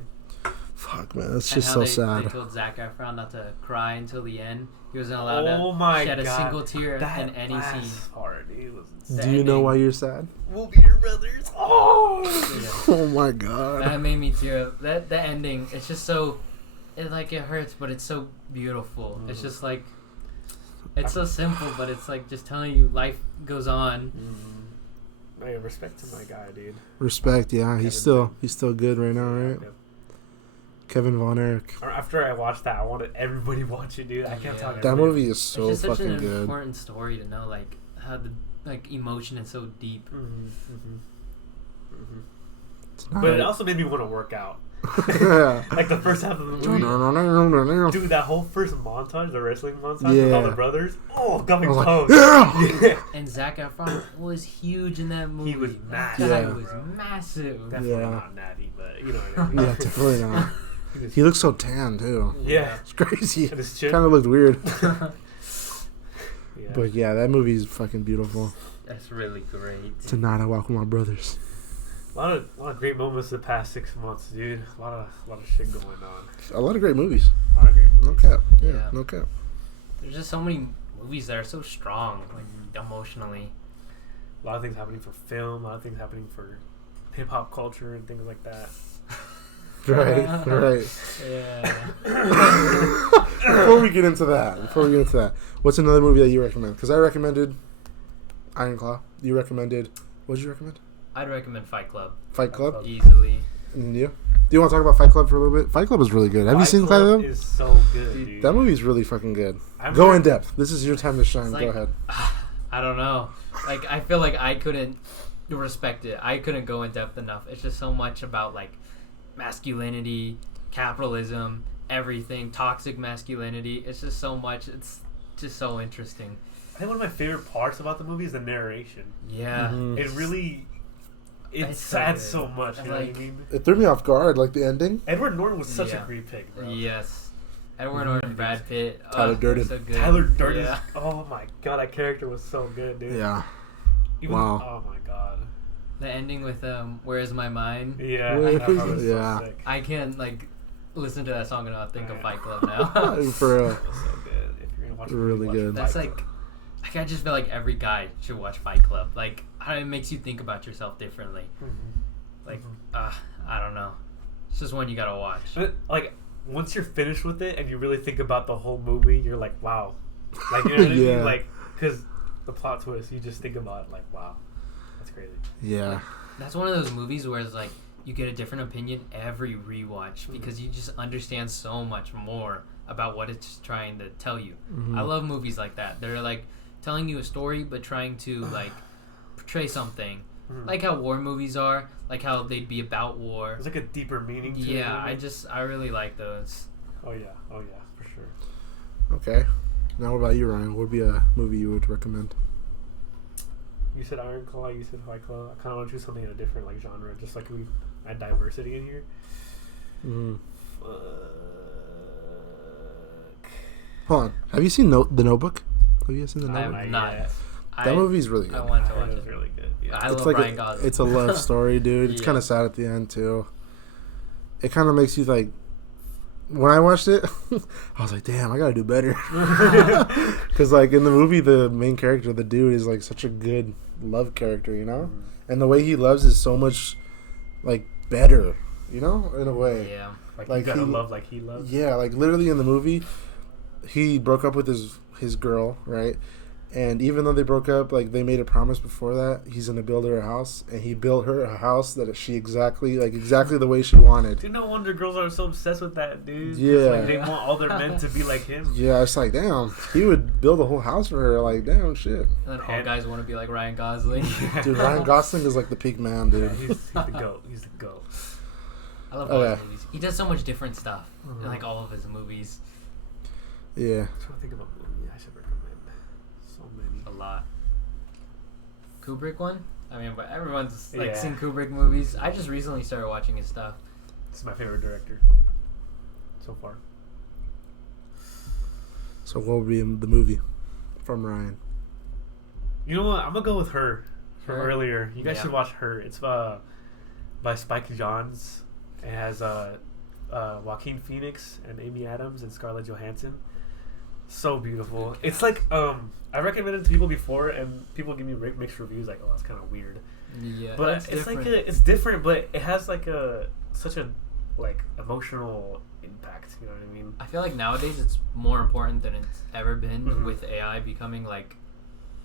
Fuck, man, that's And just how so they sad. told Zac Efron not to cry until the end. He wasn't allowed Oh to my shed a God. single tear That in any last scene. part, it was the Do you know ending. why you're sad? We'll be your brothers. Oh. Yeah. Oh my god. That made me tear up. The ending, it's just so, it hurts, but it's so beautiful. It's just like, it's so simple, but it's like just telling you life goes on. Hey, respect to my guy, dude. Respect, yeah. He's still good right now, right? Yeah. Kevin Von Erich. After I watched that, I wanted everybody to watch it, dude. I kept Yeah. telling That everybody. movie is so it's just such fucking an good. important story to know, like how the emotion is so deep. It's not- But it also made me want to work out. Yeah. Like the first half of the movie. Dude, Dude, that whole first montage, the wrestling montage with all Yeah. the brothers. Oh, got me I was like, pumped. yeah! Yeah. And Zac Efron was huge in that movie. was That massive, guy Yeah. was bro. massive. Definitely Yeah. not natty, but you know what I mean. Yeah, definitely not. He was- He looks so tan too. yeah. It's crazy. And his chin. Kind of looked weird. Yeah. But yeah, that movie is fucking beautiful. That's really great. Tonight I walk with my brothers. A lot of great moments the past 6 months, dude. A lot of shit going on. A lot of great movies. A lot of great movies. No cap. Yeah, Yeah. no cap. There's just so many movies that are so strong, like emotionally. A lot of things happening for film. A lot of things happening for hip hop culture and things like that. Right, right. Yeah. Before we get into that, what's another movie that you recommend? Because I recommended Iron Claw. You recommended. What did you recommend? I'd recommend Fight Club Fight Club. easily. And you? Do you want to talk about Fight Club for a little bit? Fight Club is really good. Have you Fight seen Fight Club? Club? Is so good, dude. That movie's really fucking good. I Go in remember- depth. This is your time to shine. It's Go like- ahead. I don't know. Like, I feel like I couldn't respect it. I couldn't go in depth enough. It's just so much about like masculinity, capitalism, everything, toxic masculinity. It's just so much. It's just so interesting. I think one of my favorite parts about the movie is the narration. Yeah. Mhm. It really, it It's so adds good. so much. You know Like- what I mean? It threw me off guard, like the ending. Edward Norton was such Yeah. a great pick, bro. Yes. Edward Norton, Brad Pitt. Tyler Durden. So good. Tyler Durden. Yeah. Oh my god, that character was so good, dude. Yeah. Even, Wow. Oh my god. The ending with Where Is My Mind? Yeah. Where that part is- was yeah. So sick. I can't like listen to that song and not think of Right. Fight Club now. For real. That was so good. If you're gonna watch a Really movie, watch good. That's Fight like, Club. I just feel like every guy should watch Fight Club. Like, how it makes you think about yourself differently. Like, I don't know. It's just one you gotta watch. But, like, once you're finished with it and you really think about the whole movie, you're like, wow. Like, you know what I Yeah. mean? Like, because the plot twist, you just think about it like, wow. That's crazy. Yeah. That's one of those movies where it's like you get a different opinion every rewatch because you just understand so much more about what it's trying to tell you. Mhm. I love movies like that. They're like telling you a story but trying to like portray something. Like how war movies are, like how they'd be about war. There's like a deeper meaning to it. Yeah, maybe. I really like those. Oh, yeah. Oh, yeah. For sure. Okay. Now, what about you, Ryan? What would be a movie you would recommend? You said Iron Claw, you said Fight Club. I kind of want to choose something in a different, like, genre, just like we had diversity in here. Mm. Hold on. Have you seen The Notebook? Have you guys seen The I Notebook? have not. That movie's really I good. want to watch It's it. really good. Yeah. I It's love like Ryan Gosling. it's a love story, dude. It's Yeah. kind of sad at the end too. It kind of makes you like. When I watched it, I was like, "Damn, I gotta do better." Because like in the movie, the main character, the dude, is like such a good love character, you know, and the way he loves is so much like better, you know, in a way. Yeah. Like you gotta love like he loves. Yeah, like literally in the movie, he broke up with his girl, right? And even though they broke up, like they made a promise before that, he's gonna build her a house, and he built her a house that she exactly the way she wanted. Dude, no wonder girls are so obsessed with that, dude. Yeah. Like, they want all their men to be like him. Yeah, it's like damn, he would build a whole house for her. Like damn, shit, And then all guys want to be like Ryan Gosling. dude. Ryan Gosling is like the peak man, dude. He's the goat. He's the goat. I love all his Okay. movies. He does so much different stuff in like all of his movies. Yeah, I'm trying to think of a movie I should recommend. So many. A lot. Kubrick one? I mean, but everyone's like Yeah. seen Kubrick movies. I just recently started watching his stuff. This is my favorite director so far. so what would be the movie from Ryan? You know what? I'm gonna go with Her from Her? earlier. You guys Yeah. should watch Her. It's by Spike Jonze. It has Joaquin Phoenix and Amy Adams and Scarlett Johansson. So beautiful. Good It's cast. like I recommended it to people before, and people give me mixed reviews. Like, oh, that's kind of weird. Yeah, But it's it's different. like it's different, but it has like such a like emotional impact. You know what I mean? I feel like nowadays it's more important than it's ever been Mhm. with AI becoming like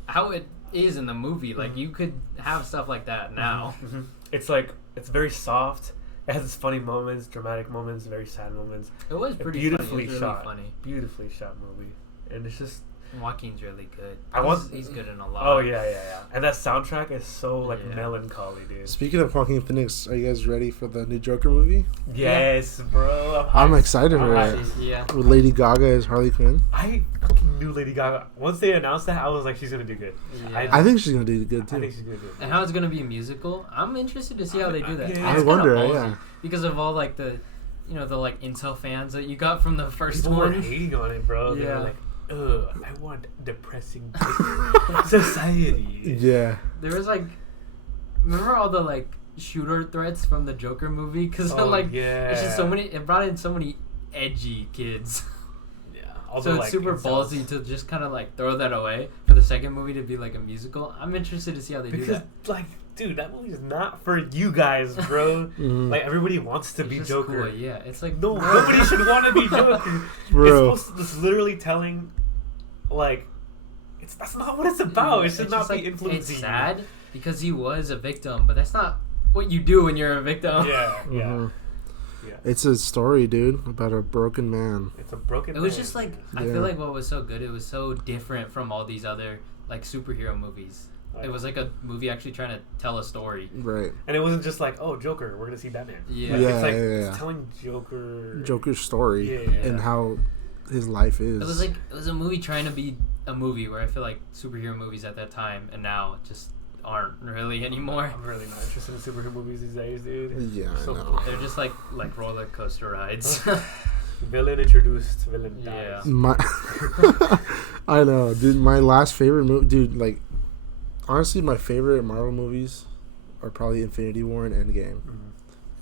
how it is in the movie. Like Mhm. you could have stuff like that now. Mhm. It's like it's very soft. It has its funny moments, dramatic moments, very sad moments. It was pretty beautifully funny. It was shot. really funny. Beautifully shot movie, and it's just Joaquin's really good. He's good in a lot. oh yeah. And that soundtrack is so like Yeah. melancholy, dude. Speaking of Joaquin Phoenix, are you guys ready for the new Joker movie? Yes, bro. I'm excited for I- it. Yeah. With Lady Gaga as Harley Quinn. I fucking knew Lady Gaga. Once they announced that, I was like, she's gonna do good. Yeah. I think she's gonna do good I too. think she's gonna do good. And how it's gonna be a musical? I'm interested to see how they do that. Yeah, It's I wonder, kinda ballsy yeah. because of all like the, the like incel fans that you got from the first People were one. hating on it, bro. They Yeah. were like, ugh, I want depressing society. Yeah. There was like, remember all the like shooter threats from the Joker movie? Because Oh, like, yeah. it's just so many. It brought in so many edgy kids. Yeah. All So the, it's like, super incels. ballsy to just kind of like throw that away for the second movie to be like a musical. I'm interested to see how they do Because, that. like, dude, that movie is not for you guys, bro. Mhm. Like, everybody wants to It's be just Joker. cool, yeah, it's like No, nobody should want to be Joker. Bro. It's literally telling, like, that's not what it's about. It should It's not just, be like, influencing. It's sad because he was a victim, but that's not what you do when you're a victim. Yeah, yeah, Mhm. yeah. It's a story, dude, about a broken man. It's a broken. It was man. just like I Yeah. feel like what was so good. It was so different from all these other like superhero movies. I It know. was like a movie actually trying to tell a story. Right. And it wasn't just like, oh, Joker, we're gonna see Batman. Yeah. Like, Yeah, it's like yeah. it's telling Joker. Joker's story Yeah. and how his life is. It was a movie trying to be a movie where I feel like superhero movies at that time and now just aren't really anymore. I'm really not interested in superhero movies these days, dude. Yeah, I So know. cool. They're just like roller coaster rides. Villain introduced, villain Yeah. dies. My, I know, dude. My last favorite movie, dude. Like, honestly, my favorite Marvel movies are probably Infinity War and Endgame. Mhm.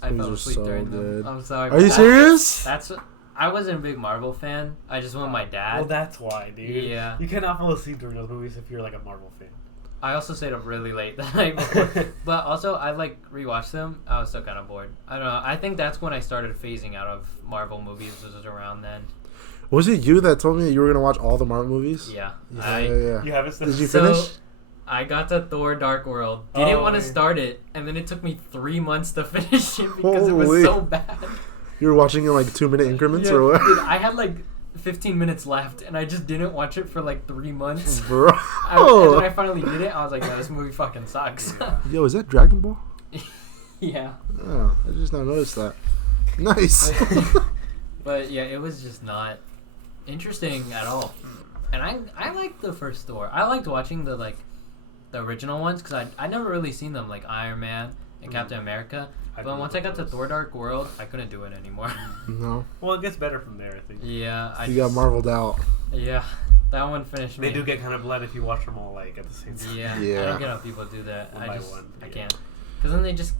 I Movies fell are asleep so during good. them. I'm sorry. Are you That- serious? That's I wasn't a big Marvel fan. I just went with my dad. Well, that's why, dude. Yeah. You cannot fall asleep during those movies if you're like a Marvel fan. I also stayed up really late the night before. But also, I like rewatched them. I was still kind of bored. I don't know. I think that's when I started phasing out of Marvel movies. Was around then. Was it you that told me that you were gonna watch all the Marvel movies? Yeah. Yeah. You haven't. Did you So, finish? I got to Thor: Dark World. Didn't Oh, want to yeah. start it, and then it took me 3 months to finish it because it Holy. was so bad. You were watching in like 2-minute increments Yeah, or what? dude, I had like 15 minutes left, and I just didn't watch it for like 3 months. Bro. And then I finally did it. I was like, "No, this movie fucking sucks." Yo, is that Dragon Ball? Yeah. Oh, I just not noticed that. Nice. But yeah, it was just not interesting at all. And I liked the first Thor. I liked watching the original ones because I never really seen them like Iron Man and Captain America. I But do once I got to those. Thor: Dark World, I couldn't do it anymore. No. Well, it gets better from there, I think. Yeah, You got marveled out. Yeah, that one finished me. They do get kind of blood if you watch them all like at the same time. Yeah, Yeah. I don't get how people do that. One I by just one, I yeah. can't. Because then they just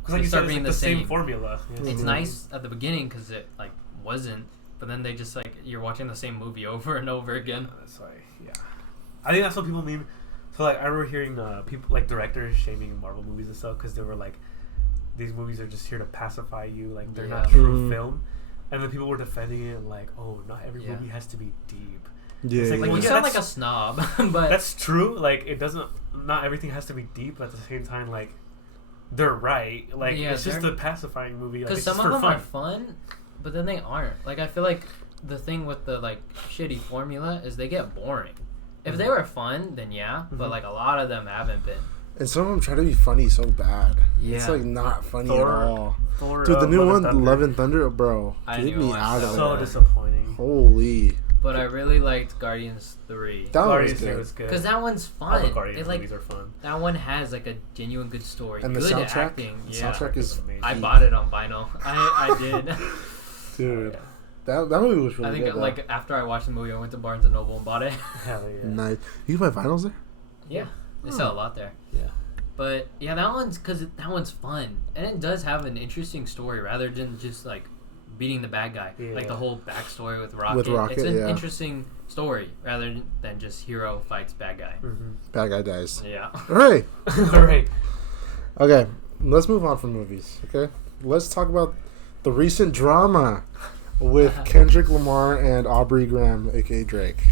Because like you start said, it's being like the the same same. formula. It's Mhm. nice at the beginning because it like wasn't, but then they just like you're watching the same movie over and over again. That's why, yeah. I think that's what people mean. So like I remember hearing people like directors shaming Marvel movies and stuff because they were like, these movies are just here to pacify you, like they're not Yeah. true Mhm. film. And then people were defending it like, oh, not every Yeah. movie has to be deep. Yeah. It's like, Like well, you yeah, sound like a that's- snob, but That's true. Like it doesn't. Not everything has to be deep, but at the same time, like they're right. Like Yeah, it's just they're- a pacifying movie. Like because it's some just of for them fun. are fun, but then they aren't. Like I feel like the thing with the like shitty formula is they get boring. If they were fun, then yeah, but Mhm. like a lot of them haven't been. And some of them try to be funny so bad. It's Yeah. like not funny Thor- at all. Thor, Dude, the new Love one, and Thunder. Love and Thunder, bro. I Get didn't even me watch out that of So there. disappointing. Holy. But I really liked Guardians 3. That one was Guardians good. was good. Because that one's All fun. the Guardians It, like, movies are fun. that one has like a genuine good story. And the good soundtrack? acting. The Yeah. soundtrack is amazing. I peak. bought it on vinyl. I did. Dude. That movie was really I think good. though. like after I watched the movie, I went to Barnes and Noble and bought it. Hell yeah. Nice. You can buy vinyls there? Yeah, they sell a lot there. Yeah. But yeah, that one's fun, and it does have an interesting story rather than just like beating the bad guy. Yeah. Like the whole backstory with Rocket. With Rocket, it's an yeah. interesting story rather than just hero fights bad guy. Mm-hmm. Bad guy dies. Yeah. Hooray! All right. Okay, let's move on from movies, okay? Let's talk about the recent drama with Kendrick Lamar and Aubrey Graham, aka Drake.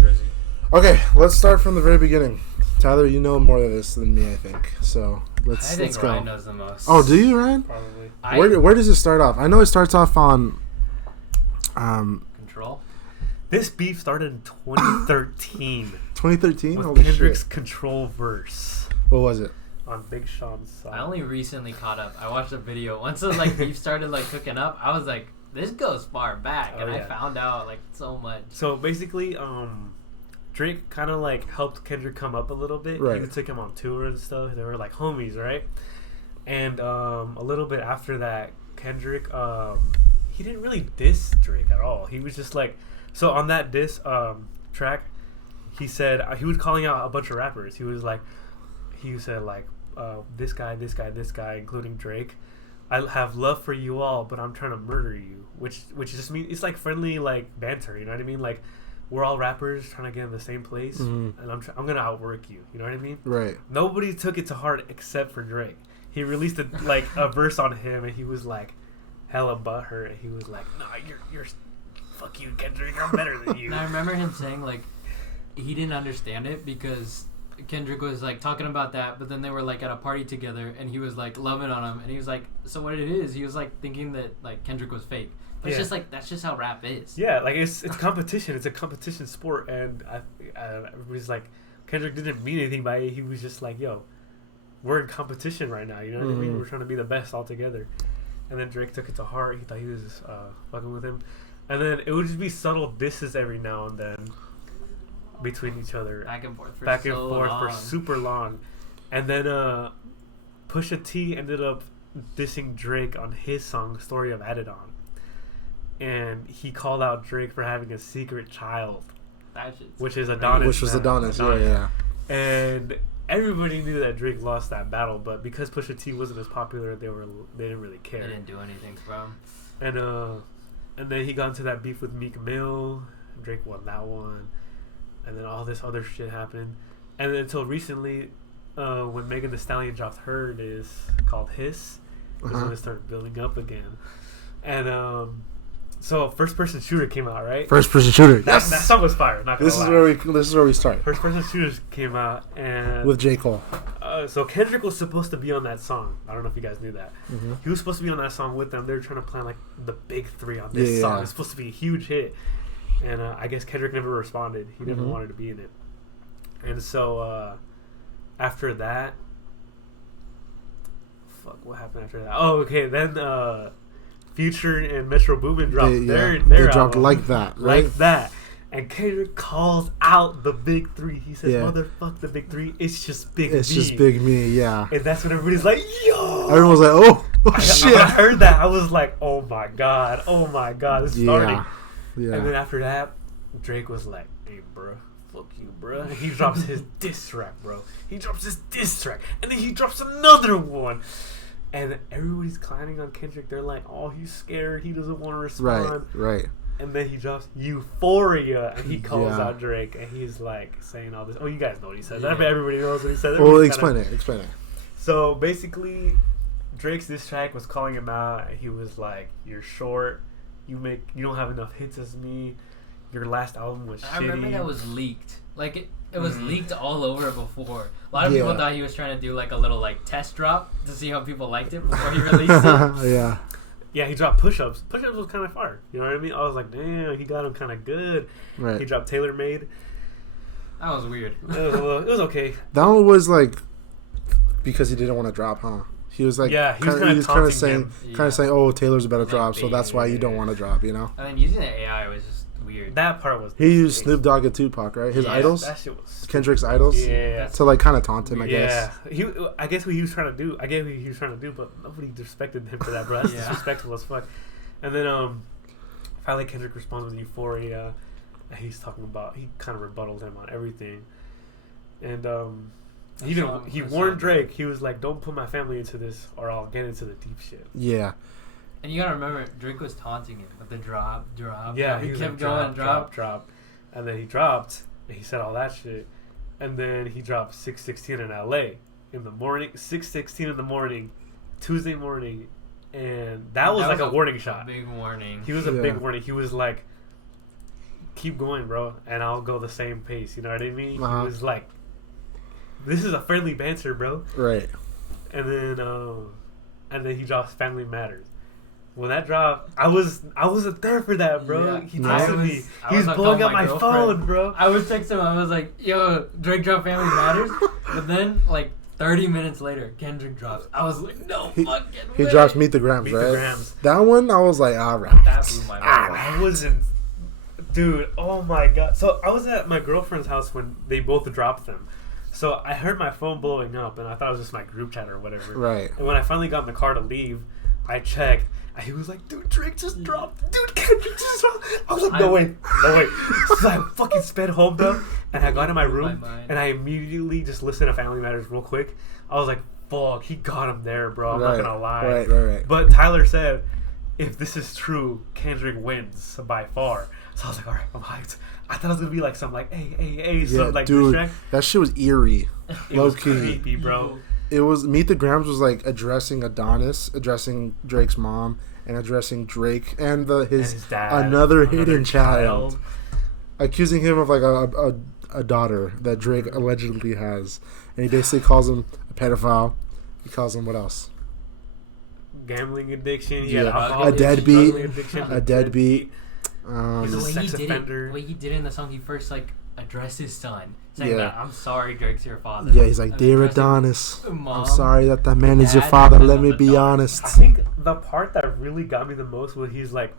Jersey. Okay, let's start from the very beginning. Tyler, you know more of this than me, I think. So I let's think go. Ryan knows the most. Oh, do you, Ryan? Probably. Where does it start off? I know it starts off on Control? This beef started in 2013 2013. with Holy Kendrick's shit! Control verse What was it? on Big Sean's song. I only recently caught up. I watched a video once the like beef started like cooking up. I was like, this goes far back, Oh, and I yeah. found out like so much. So basically, Drake kind of like helped Kendrick come up a little bit. Right. He took him on tour and stuff. They were like homies, right? And a little bit after that, Kendrick, he didn't really diss Drake at all. He was just like, so on that diss track, he said he was calling out a bunch of rappers. He said like, this guy, including Drake. I have love for you all, but I'm trying to murder you, which just means it's like friendly like banter. You know what I mean? Like we're all rappers trying to get in the same place, Mhm. and I'm gonna outwork you. You know what I mean? Right. Nobody took it to heart except for Drake. He released a verse on him, and he was like hella butthurt. And he was like, "Nah, you're fuck you, Kendrick. I'm better than you." And I remember him saying like he didn't understand it because Kendrick was like talking about that, but then they were like at a party together, and he was like loving on him, and he was like, so what it is? He was like thinking that like Kendrick was fake. But it's Yeah. just like that's just how rap is. Yeah, like it's competition. It's a competition sport, and I was like, Kendrick didn't mean anything by it. He was just like, "Yo, we're in competition right now. You know what I mean? Mhm. We're trying to be the best all together." And then Drake took it to heart. He thought he was fucking with him, and then it would just be subtle disses every now and then between each other, Back and forth for back and so forth long. for super long, and then Pusha T ended up dissing Drake on his song "Story of Adidon." And he called out Drake for having a secret child, That shit's which is crazy. Adonis. Which was Adonis. Yeah, yeah. And everybody knew that Drake lost that battle, but because Pusha T wasn't as popular, they didn't really They care. didn't do anything for him. And then he got into that beef with Meek Mill. Drake won that one, and then all this other shit happened. And then until recently, when Megan Thee Stallion dropped her diss called "Hiss," was when it started building up again. And so First Person Shooter came out, right? First person shooter. That song was fire. Not gonna This is lie. where we start First Person Shooters came out, and with J. Cole. so Kendrick was supposed to be on that song. I don't know if you guys knew that. Mhm. He was supposed to be on that song with them. They were trying to plan like the big three on this Yeah, song. yeah. It's supposed to be a huge hit, and I guess Kendrick never responded. He never Mhm. wanted to be in it. And so after that, fuck, what happened after that? Oh, okay. Then Future and Metro Boomin dropped They their dropped album like that, right? like that. And Kendrick calls out the big three. He says, Yeah. "Motherfuck the big three. It's just big It's me." just Big Me, yeah. And that's when everybody's like, "Yo!" Everyone was like, oh shit. I heard that. I was like, "Oh my god, this is starting." Yeah. And then after that, Drake was like, "Hey, bro, fuck you, bro." And he drops his diss track, bro. He drops his diss track, and then he drops another one. And everybody's clowning on Kendrick. They're like, "Oh, he's scared. He doesn't want to respond." Right. And then he drops Euphoria, and he calls Yeah. out Drake, and he's like saying all this. Oh, you guys know what he says. Yeah. I bet everybody knows what he says. Well, Everybody's explain kinda- it. Explain it. So basically, Drake's diss track was calling him out. And he was like, "You're short. You don't have enough hits as me. Your last album was I shitty." remember that was leaked. Like it was leaked all over before. A lot of people thought he was trying to do like a little like test drop to see how people liked it before he released it. Yeah. Yeah, he dropped Push-Ups. Push-Ups was kind of fire. You know what I mean? I was like, damn, he got him kind of good. Right. He dropped Tailor Made. That was weird. It was okay. That one was like because he didn't want to drop, huh? He was like, Yeah, he was kinda taunting saying, him. saying, oh, Taylor's about to Like drop, so that's why you don't yeah. want to drop, you know? And then using the AI was just weird. That part was. He used Snoop Dogg and Tupac, right? His Yeah, idols, That shit was. Kendrick's idols, Yeah. to like kind of taunt him, I guess. Yeah, I guess what he was trying to do. I get what he was trying to do, but nobody respected him for that, bro. That's Yeah. disrespectful as fuck. And then finally Kendrick responds with Euphoria. And he kind of rebutted him on everything, and he warned Drake. He was like, "Don't put my family into this, or I'll get into the deep shit." Yeah. And you gotta remember, Drake was taunting him with the drop. Yeah, he was kept like, going, drop, and then he dropped, and he said all that shit, and then he dropped 616 in LA in the morning, 616 in the morning, Tuesday morning, and that was like a warning shot. Big warning. He was a big warning. He was like, "Keep going, bro, and I'll go the same pace." You know what I mean? Uh-huh. He was like, "This is a friendly banter, bro." Right. And then he drops "Family Matters." When that dropped, I wasn't there for that, bro. Yeah. He No. texted me. I He was was blowing on up my my phone, girlfriend. bro. I was texting him. I was like, "Yo, Drake dropped Family Matters," but then like 30 minutes later, Kendrick drops. I was like, "No He- fucking He way." drops Meet the Grams, Meet the right? Grams. That one, I was like, all right. That blew my mind. I wasn't, dude. Oh my god. So I was at my girlfriend's house when they both dropped them. So I heard my phone blowing up, and I thought it was just my group chat or whatever. Right. And when I finally got in the car to leave, I checked. And he was like, "Dude, Drake just dropped. Dude, Kendrick just dropped." I was like, "No way." So I fucking sped home though, and I got in my room, and I immediately just listened to Family Matters real quick. I was like, "Fuck, he got him there, bro." I'm not gonna lie. Right. But Tyler said, if this is true, Kendrick wins by far. So I was like, all right, I'm hyped. I thought it was gonna be like some like, hey, Yeah, some like dude, distract. that shit was eerie. It Low was key. creepy, bro. It was Meet the Grams was like addressing Adonis, addressing Drake's mom, and addressing Drake and his dad, another hidden child, accusing him of like a daughter that Drake allegedly has, and he basically calls him a pedophile. He calls him what else? Gambling addiction. He Yeah. had A alcohol deadbeat. addiction, addiction, A deadbeat. He's a The way sex he did offender. it, the way he did it in the song, he first like addressed his son, saying Yeah. that I'm sorry, Drake's your father. Yeah, he's like, And "Dear addressing Adonis, Mom, I'm sorry that man is your Dad, father. and Let me the be daughter." honest." I think the part that really got me the most was he's like,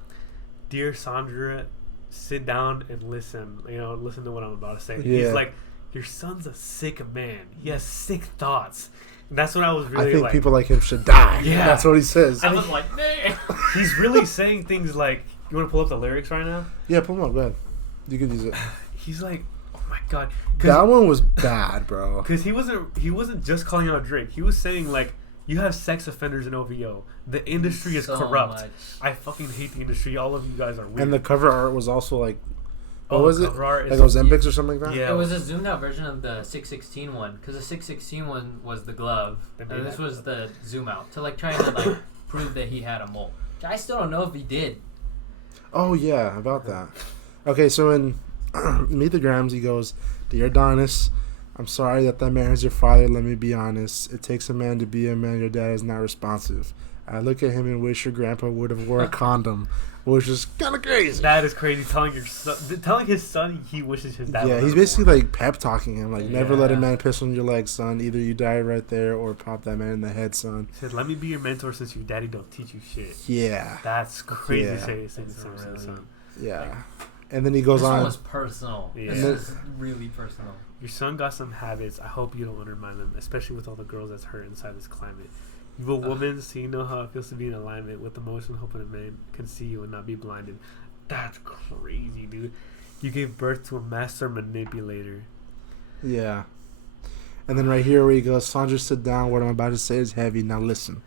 "Dear Sandra, sit down and listen. Listen to what I'm about to say." Yeah. He's like, "Your son's a sick man. He has sick thoughts." And that's what I was really I think like. people like him should die. Yeah. That's what he says. I was like, man. He's really saying things like, you want to pull up the lyrics right now? Yeah, pull him up. Go ahead. You can use it. He's like, oh my god, That one was bad, bro. because he wasn't just calling out Drake. He was saying like, you have sex offenders in OVO. The industry is So corrupt. much. I fucking hate the industry. All of you guys are weird. And the cover art was also like, what was it? cover art Like is- Ozempics or something like that? Yeah. It was a zoomed out version of the 616 one, because the 616 one was the glove, They and made this that. was the zoom out to like trying to like prove that he had a mole. I still don't know if he did. Oh yeah, about that. Okay, so in Meet the Grams, he goes, "Dear Adonis, I'm sorry that man is your father. Let me be honest. It takes a man to be a man. Your dad is not responsive. I look at him and wish your grandpa would have wore a condom," which is kind of crazy. That is crazy. Telling his son he wishes his dad. Yeah, would he's have basically worn. like pep talking him, like, "Never let a Yeah. man piss on your leg, son. Either you die right there or pop that man in the head, son." He said, "Let me be your mentor since your daddy don't teach you shit." Yeah, That's crazy. Yeah. Saying That's to his really- son. yeah. And then he goes this on. one was personal. Yeah. This is really personal. Your son got some habits. I hope you don't undermine them, especially with all the girls that's hurt inside this climate. You a woman, so you know how it feels to be in alignment with emotion, hoping a man can see you and not be blinded. That's crazy, dude. You gave birth to a master manipulator. Yeah. And then right here where he goes, Sandra, sit down. What I'm about to say is heavy. Now listen.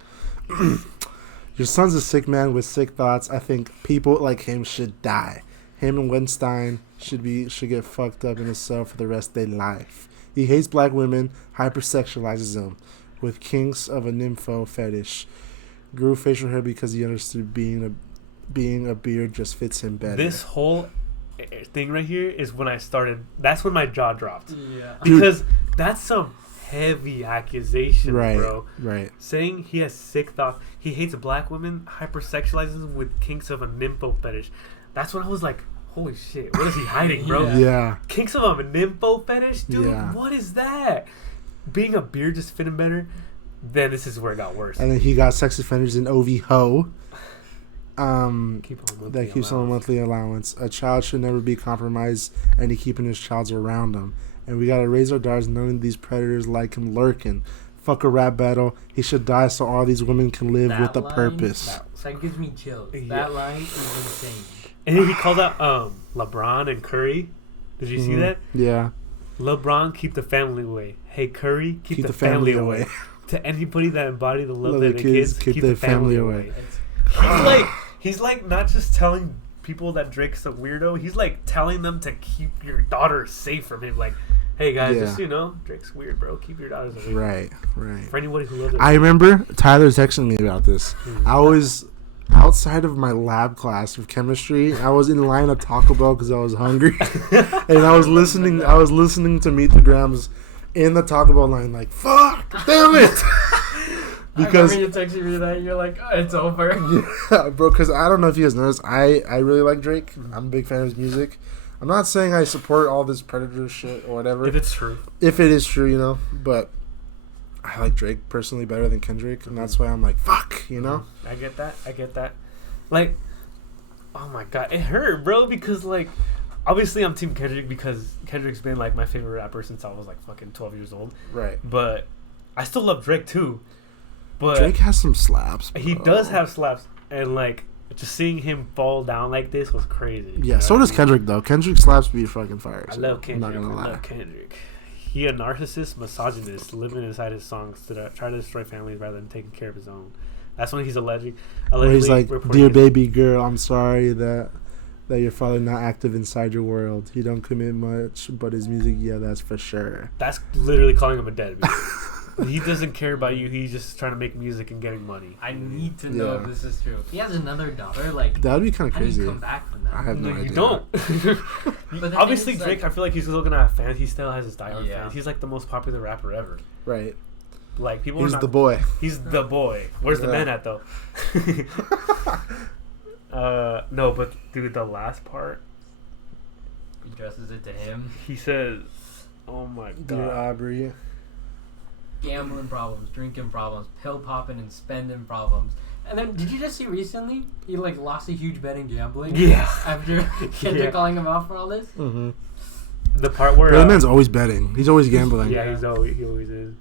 Your son's a sick man with sick thoughts. I think people like him should die. Him and Weinstein should get fucked up in a cell for the rest of their life. He hates black women, hypersexualizes them, with kinks of a nympho fetish. Grew facial hair because he understood being a beard just fits him better. This whole thing right here is when I started. That's when my jaw dropped. Yeah. Because that's some heavy accusation, right, bro. Right. Saying he has sick thoughts. He hates black women, hypersexualizes them with kinks of a nympho fetish. That's when I was like, holy shit, what is he hiding, bro? Yeah. Kinks of a nympho fetish? Dude, Yeah. what is that? Being a beard just fit him better? Then this is where it got worse. And then he got sex offenders in OV Ho. That keeps on a monthly allowance. A child should never be compromised, and he keeping his child around him. And we gotta raise our daughters knowing these predators like him lurking. Fuck a rap battle. He should die so all these women can live That with a line, purpose. That gives me chills. Yeah. That line is insane. And then he called out LeBron and Curry. Did you see that? Yeah. LeBron, keep the family away. Hey, Curry, keep the family away. To anybody that embody the love of the kids, keep the family away. He's like not just telling people that Drake's a weirdo. He's like telling them to keep your daughter safe from him. Like, hey guys, just Drake's weird, bro. Keep your daughters away. Right. For anybody who loves it. I remember Tyler texting me about this. I was outside of my lab class of chemistry. I was in line at Taco Bell because I was hungry, and I was listening to Meet the Grams in the Taco Bell line. Like, fuck, damn it. Because I remember you texted me that, you're like, oh, it's over. Yeah, bro, because I don't know if you guys noticed, I really like Drake. I'm a big fan of his music. I'm not saying I support all this Predator shit or whatever. If it's true. If it is true, you know. But I like Drake personally better than Kendrick, and that's why I'm like, fuck, you know? I get that. Like, oh my God. It hurt, bro, because, like, obviously I'm Team Kendrick because Kendrick's been, like, my favorite rapper since I was, like, fucking 12 years old. Right. But I still love Drake, too. But Drake has some slaps, bro. He does have slaps, and like just seeing him fall down like this was crazy. Yeah, so does Kendrick though. Kendrick slaps be fucking fire. I love Kendrick. I'm not gonna lie. I love Kendrick. He a narcissist, misogynist, living inside his songs to try to destroy families rather than taking care of his own. That's when he's allegedly he's like, dear baby girl, I'm sorry that your father not active inside your world. He don't commit much, but his music, yeah, that's for sure. That's literally calling him a deadbeat. He doesn't care about you. He's just trying to make music and getting money. I need to know if this is true. He has another daughter. Like, that would be kind of crazy. How do you come back from that? I have no You idea. don't. But Obviously, is, Drake, like, I feel like he's still gonna have fans. He still has his diehard Yeah. fans. He's like the most popular rapper ever. Right. Like people. He's are not, the boy. He's the boy. Where's the man at though? No, but dude, the last part. He addresses it to him. He says, "Oh my Dear God." Aubrey. Gambling problems, drinking problems, pill popping and spending problems. And then, did you just see recently he like lost a huge bet in gambling? Yeah. After Kendrick calling him out for all this. Mm-hmm. The part where That man's always betting. He's always gambling. Yeah, he always is.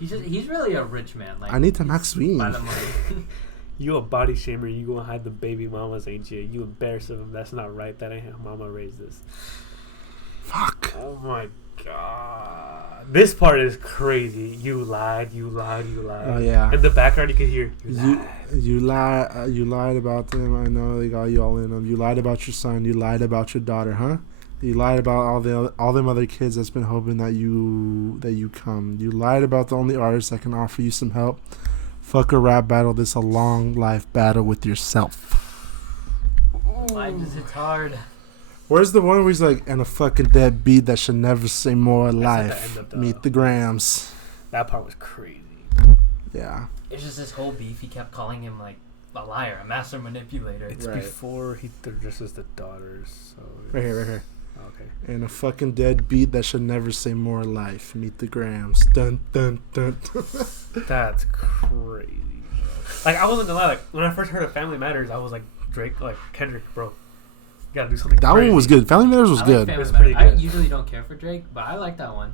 He's really a rich man. Like, I need to max swing. by the money. You a body shamer. You gonna hide the baby mamas, ain't you? You embarrass them. That's not right. That ain't how mama raised this. Fuck. Oh my God. This part is crazy. You lied. Oh yeah. In the background, you can hear You lied about them. I know they got you all in them. You lied about your son. You lied about your daughter, huh? You lied about all them other kids that's been hoping that you come. You lied about the only artist that can offer you some help. Fuck a rap battle. This a long life battle with yourself. Mine just hits hard. Where's the one where he's like, and a fucking dead beat that should never say more That's at the life. end of Meet the Grams. That part was crazy. Yeah. It's just this whole beef. He kept calling him like a liar, a master manipulator. It's Right. before he addresses the daughters. So Right here. Okay. And a fucking dead beat that should never say more life. Meet the Grams. Dun dun dun. That's crazy. Like I wasn't gonna lie. Like when I first heard of Family Matters, I was like Drake, like Kendrick, bro. gotta do something. That crazy. one was good. Family Matters was I good. Like It was Family pretty Matters. I good. usually don't care for Drake, but I like that one.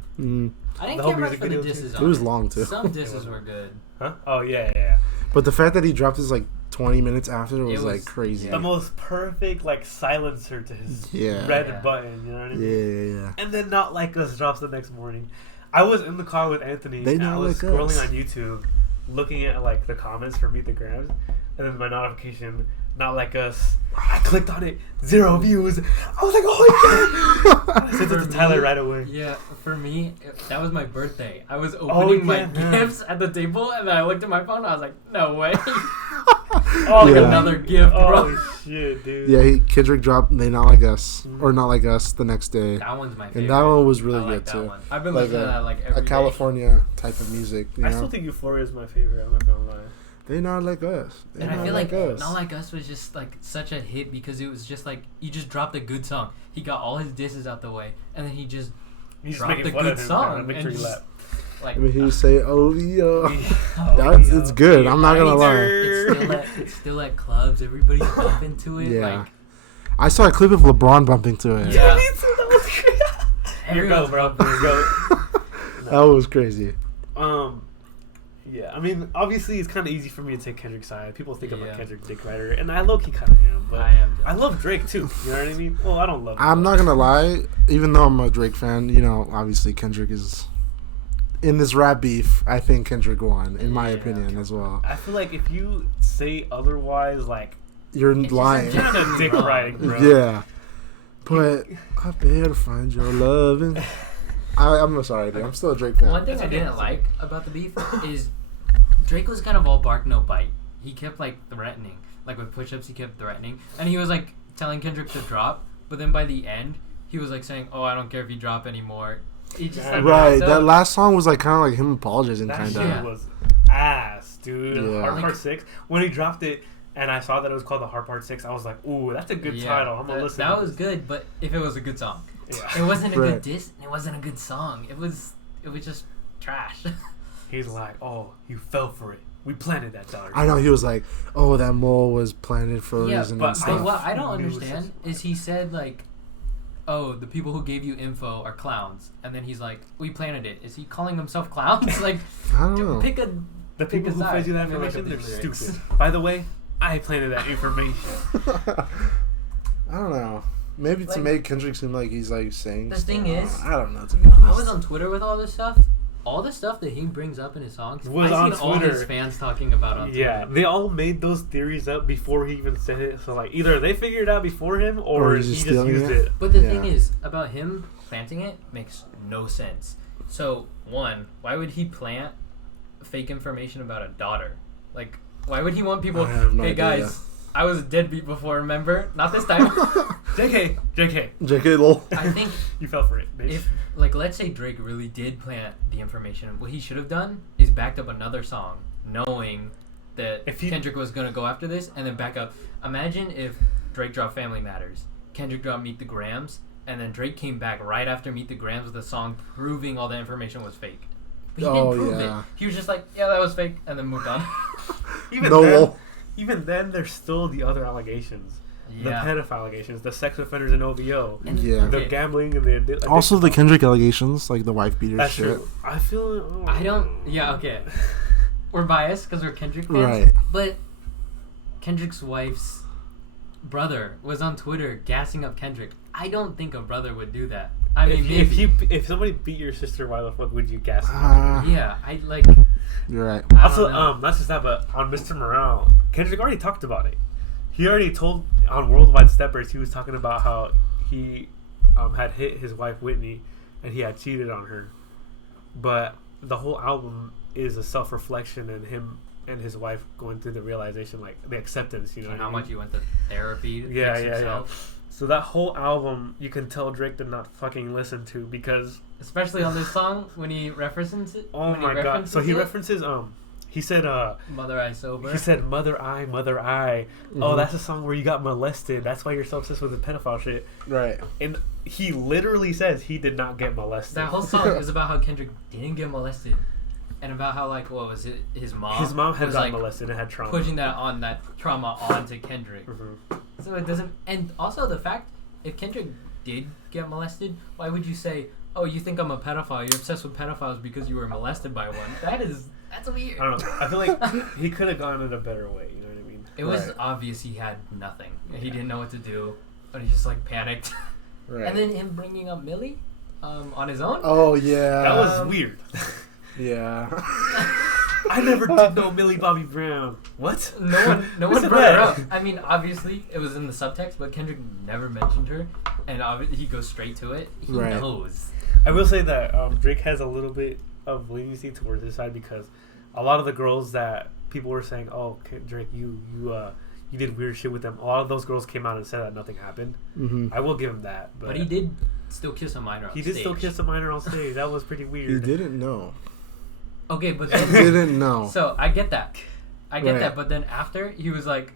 I didn't The whole care much music for the video, disses too. on It was long too. Some disses were good. Huh? Oh yeah. But the fact that he dropped his like 20 minutes after was like crazy. The most perfect like silencer to his red button. You know what I mean? Yeah. And then Not Like Us drops the next morning. I was in the car with Anthony. They and I Not was Like scrolling Us. on YouTube, looking at like the comments for Meet the Grams, and then my notification, Not Like Us. I clicked on it, 0 views. I was like, oh my god! I sent it to Tyler right away. Yeah, for me, that was my birthday. I was opening my gifts at the table, and then I looked at my phone, and I was like, no way. Another gift, bro. Oh shit, dude. Yeah, Kendrick dropped They Not Like Us, or Not Like Us the next day. That one's my favorite. And that one was really I like good that too. one. I've been Like listening to that like every a day. California type of music. You know? I still think Euphoria is my favorite. I'm not gonna lie. They Not Like Us. They And Not I feel like Us. Not Like Us was just like such a hit because it was just like he just dropped a good song. He got all his disses out the way, and then he just dropped a good song. And just, like, I mean, he would say OVO. That's It's good. I'm not gonna lie. It's still at clubs. Everybody's bumping to it. Yeah. Like, I saw a clip of LeBron bumping to it. Yeah. me too. That was great. Here go, bro. Here go. That was crazy. Yeah, I mean, obviously, it's kind of easy for me to take Kendrick's side. People think I'm a Yeah. Kendrick dick writer, and I low-key kind of am, but I am. I love Drake, too. You know what I mean? Well, I don't love him. I'm not gonna lie. Even though I'm a Drake fan, you know, obviously Kendrick is in this rap beef. I think Kendrick won, in my opinion, as well. I feel like if you say otherwise, like, You're It's just lying. a kind of dick riding, bro. Yeah, but I better find your loving. I'm sorry, dude. I'm still a Drake fan. One thing I didn't like about the beef is Drake was kind of all bark no bite. He kept like threatening, like with push-ups. He kept threatening, and he was like telling Kendrick to drop. But then by the end, he was like saying, "Oh, I don't care if you drop anymore." He just like, Right, backed that up. last song was like kind of like him apologizing, That kind shit of. Yeah. was ass, dude. Yeah. Hard Like- Part 6. When he dropped it, and I saw that it was called the Hard Part 6, I was like, ooh, that's a good title. I'm going to listen That to was this. good, but if it was a good song, Yeah. it wasn't a Right. good diss. It wasn't a good song. It was just trash. He's like, oh, you fell for it. We planted that dart. I know he was like, "Oh, that mole was planted for a Yeah, reason." but and stuff. What I don't Knew it was understand is he said like, "Oh, the people who gave you info are clowns," and then he's like, "We planted it." Is he calling himself clowns? Like, I don't know. pick a. The pick people a who side. fed you that Let me look information, up they're these lyrics. stupid. By the way, I planted that information. I don't know. Maybe to Like- make Kendrick seem like he's like saying. The thing stuff. is- I don't know. To be honest, I was on Twitter with all this stuff. All the stuff that he brings up in his songs, Was I on seen all Twitter. his fans talking about on Yeah, Twitter. they all made those theories up before he even said it. So, like, either they figured it out before him or Or he he's just just stealing used it. it. But the Yeah. thing is, about him planting it makes no sense. So, one, why would he plant fake information about a daughter? Like, why would he want people, I have no hey idea. guys, I was a deadbeat before, remember? Not this time. JK. JK lol. I think You fell for it, bitch. if, like, let's say Drake really did plant the information, what he should have done is backed up another song, knowing that If he- Kendrick was going to go after this, and then back up. Imagine if Drake dropped Family Matters, Kendrick dropped Meet the Grams, and then Drake came back right after Meet the Grams with a song proving all the information was fake. But he Oh, didn't prove yeah. it. He was just like, yeah, that was fake, and then moved on. even No then, lol. even then, there's still the other allegations. Yeah. The pedophile allegations, the sex offenders in OVO, And- Yeah. the okay, gambling and the addiction. Also, the Kendrick allegations, like the wife beater That's shit. true. I feel. I don't. Yeah, okay. We're biased because we're Kendrick fans. Right. But Kendrick's wife's brother was on Twitter gassing up Kendrick. I don't think a brother would do that. I mean, if somebody beat your sister, why the fuck would you gas them? yeah, I like. You're right. I Also, don't know. not just that, but on Mr. Morale, Kendrick already talked about it. He already told on Worldwide Steppers, he was talking about how he had hit his wife Whitney and he had cheated on her. But the whole album is a self-reflection and him and his wife going through the realization, like the acceptance, you know. and what I how mean? much he went to therapy to Yeah, fix yeah, himself. So that whole album, you can tell Drake did not fucking listen to because Especially on this song when he references it. oh when he my god. So he references references he said Mother I Sober. he said mother I. Oh, that's a song where you got molested. That's why you're so obsessed with the pedophile shit. Right. And he literally says he did not get molested. That whole song is about how Kendrick didn't get molested, and about how like what was it? His mom. His mom had was, gotten like, molested and had trauma. pushing that trauma onto Kendrick. Mhm. So it doesn't. And also the fact, if Kendrick did get molested, why would you say, "Oh, you think I'm a pedophile? You're obsessed with pedophiles because you were molested by one"? That's weird. I don't know. I feel like he could have gone it a better way. You know what I mean? It was obvious he had nothing. He didn't know what to do, but he just like panicked. Right. And then him bringing up Millie, on his own. Oh yeah. That was weird. Yeah. I never did know Millie Bobby Brown. What? No one said brought that? her up. I mean, obviously it was in the subtext, but Kendrick never mentioned her, and he goes straight to it. He knows. I will say that Drake has a little bit of leniency towards his side because a lot of the girls that people were saying, "Oh, Drake, you did weird shit with them." A lot of those girls came out and said that nothing happened. Mm-hmm. I will give him that, but he did still kiss a minor. He did still kiss a minor on stage. That was pretty weird. He didn't know. Okay, but He then, didn't know. So I get that. Right. That. But then after he was like,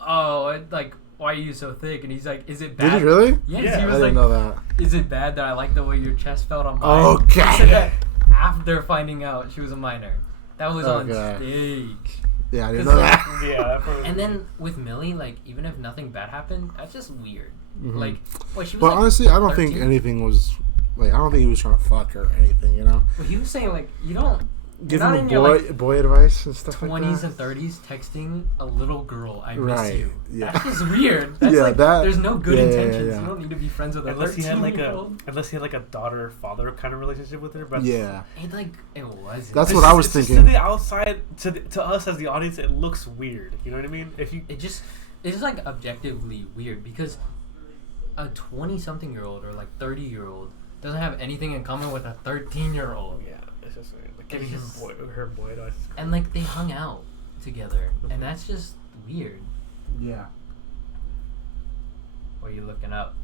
"Oh, like why are you so thick?" And he's like, "Is it bad?" Did he really? Yes. Yeah. He was I like, didn't know that. "Is it bad that I like the way your chest felt on mine?" Okay. He said that after finding out she was a minor. That was on stage. Yeah, I didn't know that. Yeah. That probably And then with Millie, like even if nothing bad happened, that's just weird. Mm-hmm. Like, well, she was. But like, honestly, I don't 13. think anything was like. I don't think he was trying to fuck her or anything. You know. Well, he was saying like you don't. Give You're not him in your boy advice and stuff like 20s that. and 30s texting a little girl, "I miss Right, you." yeah. That's just weird. That's Yeah, like, that- there's no good yeah, intentions. yeah. You don't need to be friends with a unless he had like a 13-year-old. daughter-father kind of relationship with her. But Yeah. It wasn't. That's what I was it's just thinking. to the outside, to us as the audience, it looks weird. You know what I mean? If you It's just like objectively weird because a 20-something-year-old or like 30-year-old doesn't have anything in common with a 13-year-old. yeah, it's just weird. Like giving her boy advice. And like they hung out together, and that's just weird. Yeah. What are you looking up?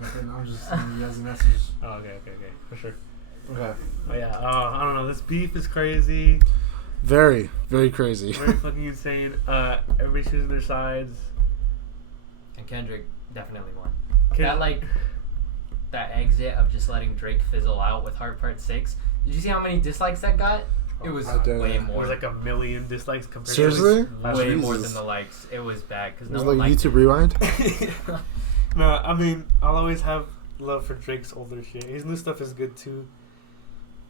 I'm just sending you guys a message. Oh, okay, for sure. Okay. Oh yeah, I don't know. This beef is crazy. Very, very crazy. Very fucking insane. Everybody's choosing their sides. And Kendrick definitely won. Ken- That exit of just letting Drake fizzle out with Heart Part 6. Did you see how many dislikes that got? It was I didn't. way It more. was like 1 million dislikes compared Seriously? to way more Jesus. than the likes. It was bad because It no was one like liked YouTube it. Rewind. No, I mean, I'll always have love for Drake's older shit. His new stuff is good too.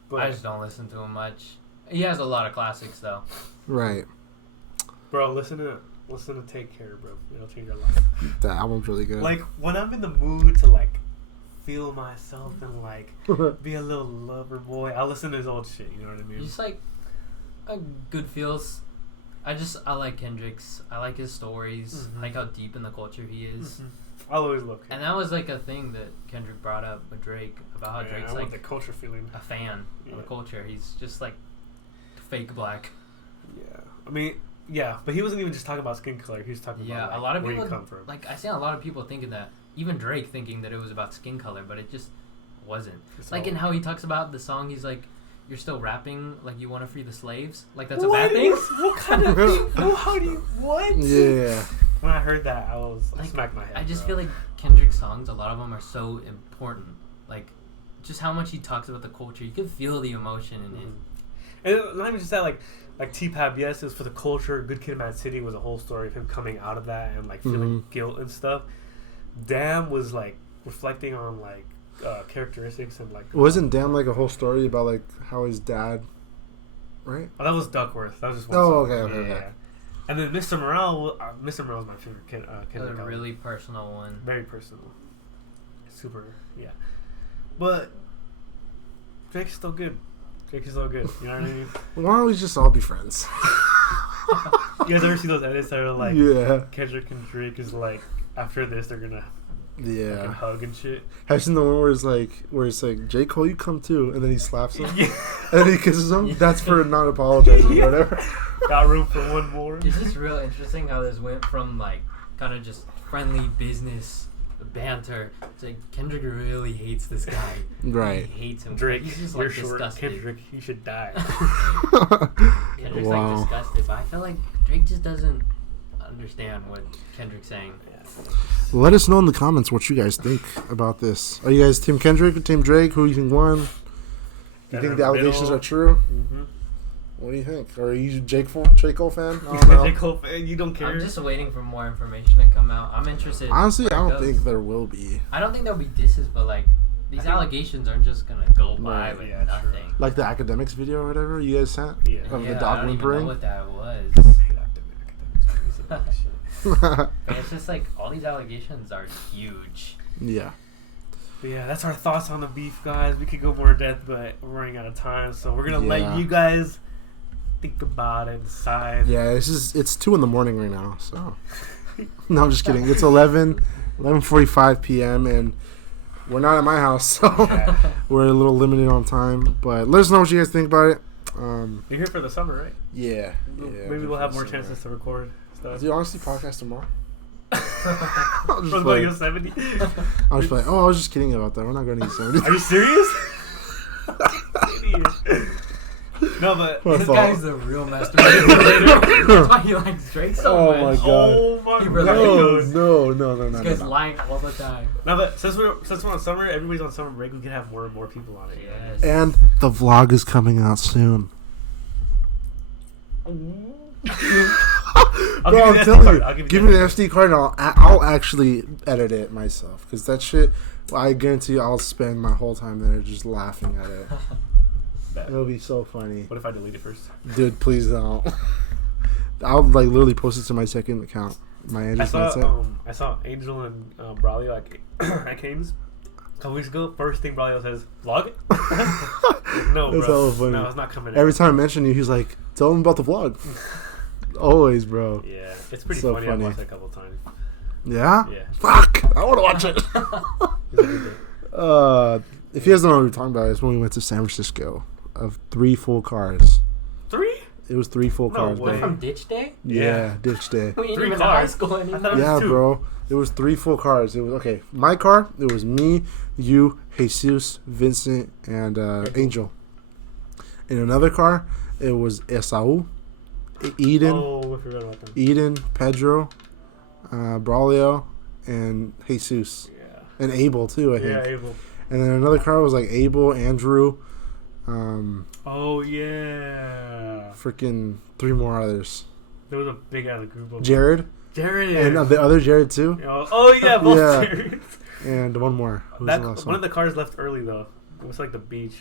But I just don't listen to him much. He has a lot of classics though. Right. bro, listen to Take Care, bro. It'll change your life. That album's really good. Like when I'm in the mood to like feel myself and like be a little lover boy, I listen to his old shit. You know what I mean? Just like a good feels. I like Kendrick's. I like his stories. Mhm. I like how deep in the culture he is. Mhm. I'll always love him. And that was like a thing that Kendrick brought up with Drake about how Yeah, Drake's I want like the culture feeling. a fan of Yeah. the culture. He's just like fake black. Yeah, I mean, yeah, but he wasn't even just talking about skin color. He was talking Yeah, about like, a lot of where people you come from. like I see a lot of people thinking that, even Drake thinking that it was about skin color, but it just wasn't. It's Like all- in how he talks about the song, he's like, "You're still rapping like you want to free the slaves." Like that's a bad thing. What kind of thing? How do you what? Yeah. When I heard that, I Like, smacked my head. I just bro. feel like Kendrick's songs, a lot of them are so important. Like, just how much he talks about the culture, you can feel the emotion in it. And not even just that, like T-Pab, yes, it was for the culture. Good Kid, Mad City was a whole story of him coming out of that and like feeling guilt and stuff. Damn was like reflecting on like characteristics and like. Wasn't Damn like a whole story about like how his dad, right? Oh, that was Duckworth. That was just one Oh, song. okay. Yeah. And then Mr. Morale, Mr. Morale is my favorite Kendrick A album. really personal one. Very personal. Super, yeah. But Drake's still good. Drake is still good. You know what I mean? Why don't we just all be friends? You guys ever see those edits that are like Yeah. Kendrick and Drake is like after this they're gonna fucking Yeah. hug and shit. Have you seen the one where it's like J. Cole, you come too, and then he slaps him, Yeah. and then he kisses him? That's for not apologizing or whatever. Got room for one more. It's just real interesting how this went from like kind of just friendly business banter to like Kendrick really hates this guy. Right. He hates him. Drake, he's just you're like short. disgusted. Kendrick, he should die. Kendrick's Wow. like disgusted, but I feel like Drake just doesn't understand what Kendrick's saying. Let us know in the comments what you guys think about this. Are you guys Team Kendrick or Team Drake? Who do you think won? Do you think the allegations are true? Mm-hmm. What do you think? Are you J. Cole fan? I don't know. J. Cole fan, you don't care? I'm just waiting for more information to come out. I'm interested. Honestly, I where it don't goes. think there will be. I don't think there'll be disses, but like these allegations aren't just gonna go by Right. with Yeah, true. nothing. Like the academics video or whatever you guys sent Yeah. of Yeah, the I dog don't even know whimpering. what that was. But it's just like all these allegations are huge. Yeah. But yeah, that's our thoughts on the beef, guys. We could go more in depth, but we're running out of time, so we're gonna let Yeah. you guys think about it, decide. Yeah, it's 2 a.m. right now, so no, I'm just kidding. It's 11:45 p.m. and we're not at my house, so Yeah. we're a little limited on time. But let us know what you guys think about it. You're here for the summer, right? Yeah. Maybe we'll have more chances to record stuff. Do you honestly podcast tomorrow? I'll just just play. Yosemite. I was like, oh, I was just kidding about that. We're not going to Yosemite. Are you serious? Idiot. No, but My This fault. guy's the real masturbator. That's why he likes Drake so Oh much. my God. oh my He god. relates. No. This guy's lying all the time. No, but since we're on summer, everybody's on summer break. We can have more and more people on it. Yes. And the vlog is coming out soon. Bro, I'm telling you, give me the SD card and I'll actually edit it myself. Because that shit, I guarantee you I'll spend my whole time there just laughing at it. It'll be so funny. What if I delete it first? Dude, please don't. I'll like literally post it to my second account. My Andrew's mindset. I saw Angel and Braulio at Canes a couple weeks ago. First thing Braulio says, vlog? No, That's bro. hella funny. No, it's not coming in. Every time I mention you, he's like, tell him about the vlog. Always, bro. Yeah, it's pretty So funny. funny. I've watched it a couple times. Yeah? Yeah. Fuck! I want to watch it. It's a good day. If you guys don't know what we're talking about, it's when we went to San Francisco of 3 full cars. 3? It was 3 full No cars, way. bro. From Ditch Day? Yeah, ditch day. We ain't 3 even in high cars? school I anymore. thought it was Yeah, 2. bro. It was 3 full cars. It was okay. My car. It was me, you, Jesus, Vincent, and Angel. In another car, it was Esau, Eden, Oh, I forgot about them. Eden, Pedro, Braulio, and Jesus, Yeah. and Abel too. I think. Yeah, Abel. And then another car was like Abel, Andrew, Oh, yeah. freaking 3 more others. There was a big ass group of Jared, Jared. and the other Jared too, Oh, yeah, both Yeah. Jareds. and one more. Who was the last One of the cars left early, though. It was like the beach.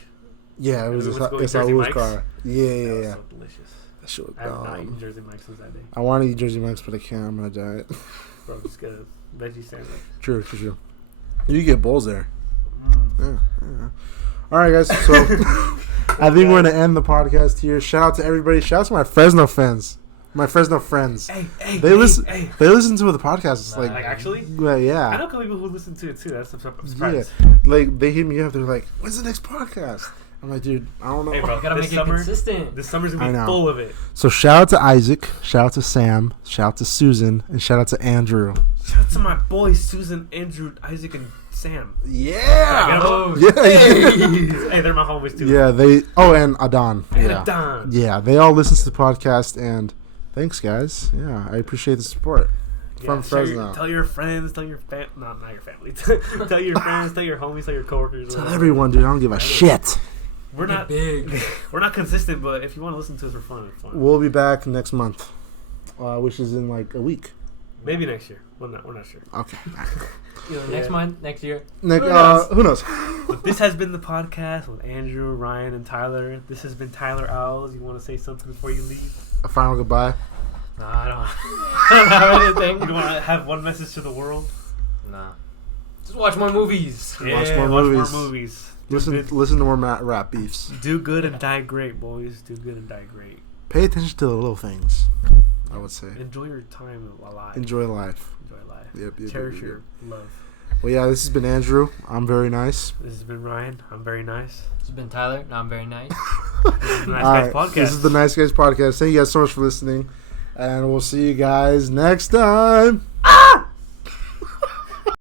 Yeah, it was Let's go eat Jersey Esau's Mike's. car. Yeah, That yeah, was yeah. so delicious. That shit was I have not dumb. eaten Jersey Mike's since that day. I want to eat Jersey Mike's, but I can't. I'm gonna diet. Bro, just get a veggie sandwich. True. You get bowls there. Mm. Yeah. All right, guys. So I think we're gonna end the podcast here. Shout out to everybody. Shout out to my Fresno fans. My Fresno friends. Hey, They listen. They listen to the podcast. It's Like, like, actually? well, I yeah, know a couple people who listen to it too. That's I'm yeah. surprised. Like they hit me up. They're like, "When's the next podcast?" I'm like, "Dude, I don't know." Hey, bro, Gotta this make it summer, consistent. this summer's I gonna be know. full of it. So shout out to Isaac. Shout out to Sam. Shout out to Susan. And shout out to Andrew. Shout out to my boys Susan, Andrew, Isaac, and Sam. Yeah. Oh, Yeah. Hey, they're my homies too. Yeah. They. Oh, and Adon. And Yeah. Don. Yeah. They all listen to the podcast and. Thanks, guys. Yeah, I appreciate the support from Fresno. Tell your friends, tell your not your family. Tell your friends, tell your homies, tell your coworkers. Tell whatever. everyone, dude. I don't give a shit. We're not big. We're not consistent, but if you want to listen to us for fun, it's fun. We'll be back next month, which is in like a week. Maybe next year. We're not sure. Okay. Next month, next year. Next, Who knows? who knows? But this has been the podcast with Andrew, Ryan, and Tyler. This has been Tyler Owls. You want to say something before you leave? A final goodbye. Nah, I don't have anything. You want to have one message to the world? Nah. Just watch more movies. Watch Yeah, more watch movies. more movies. Listen to more rap beefs. Do good and die great, boys. Do good and die great. Pay attention to the little things. I would say. Enjoy your time alive. Enjoy life. Enjoy life. Yep. Cherish your love. Well, yeah. This has been Andrew. I'm very nice. This has been Ryan. I'm very nice. This has been Tyler. No, I'm very nice. This is the Nice All Guys right, Podcast. this is the Nice Guys Podcast. Thank you guys so much for listening, and we'll see you guys next time.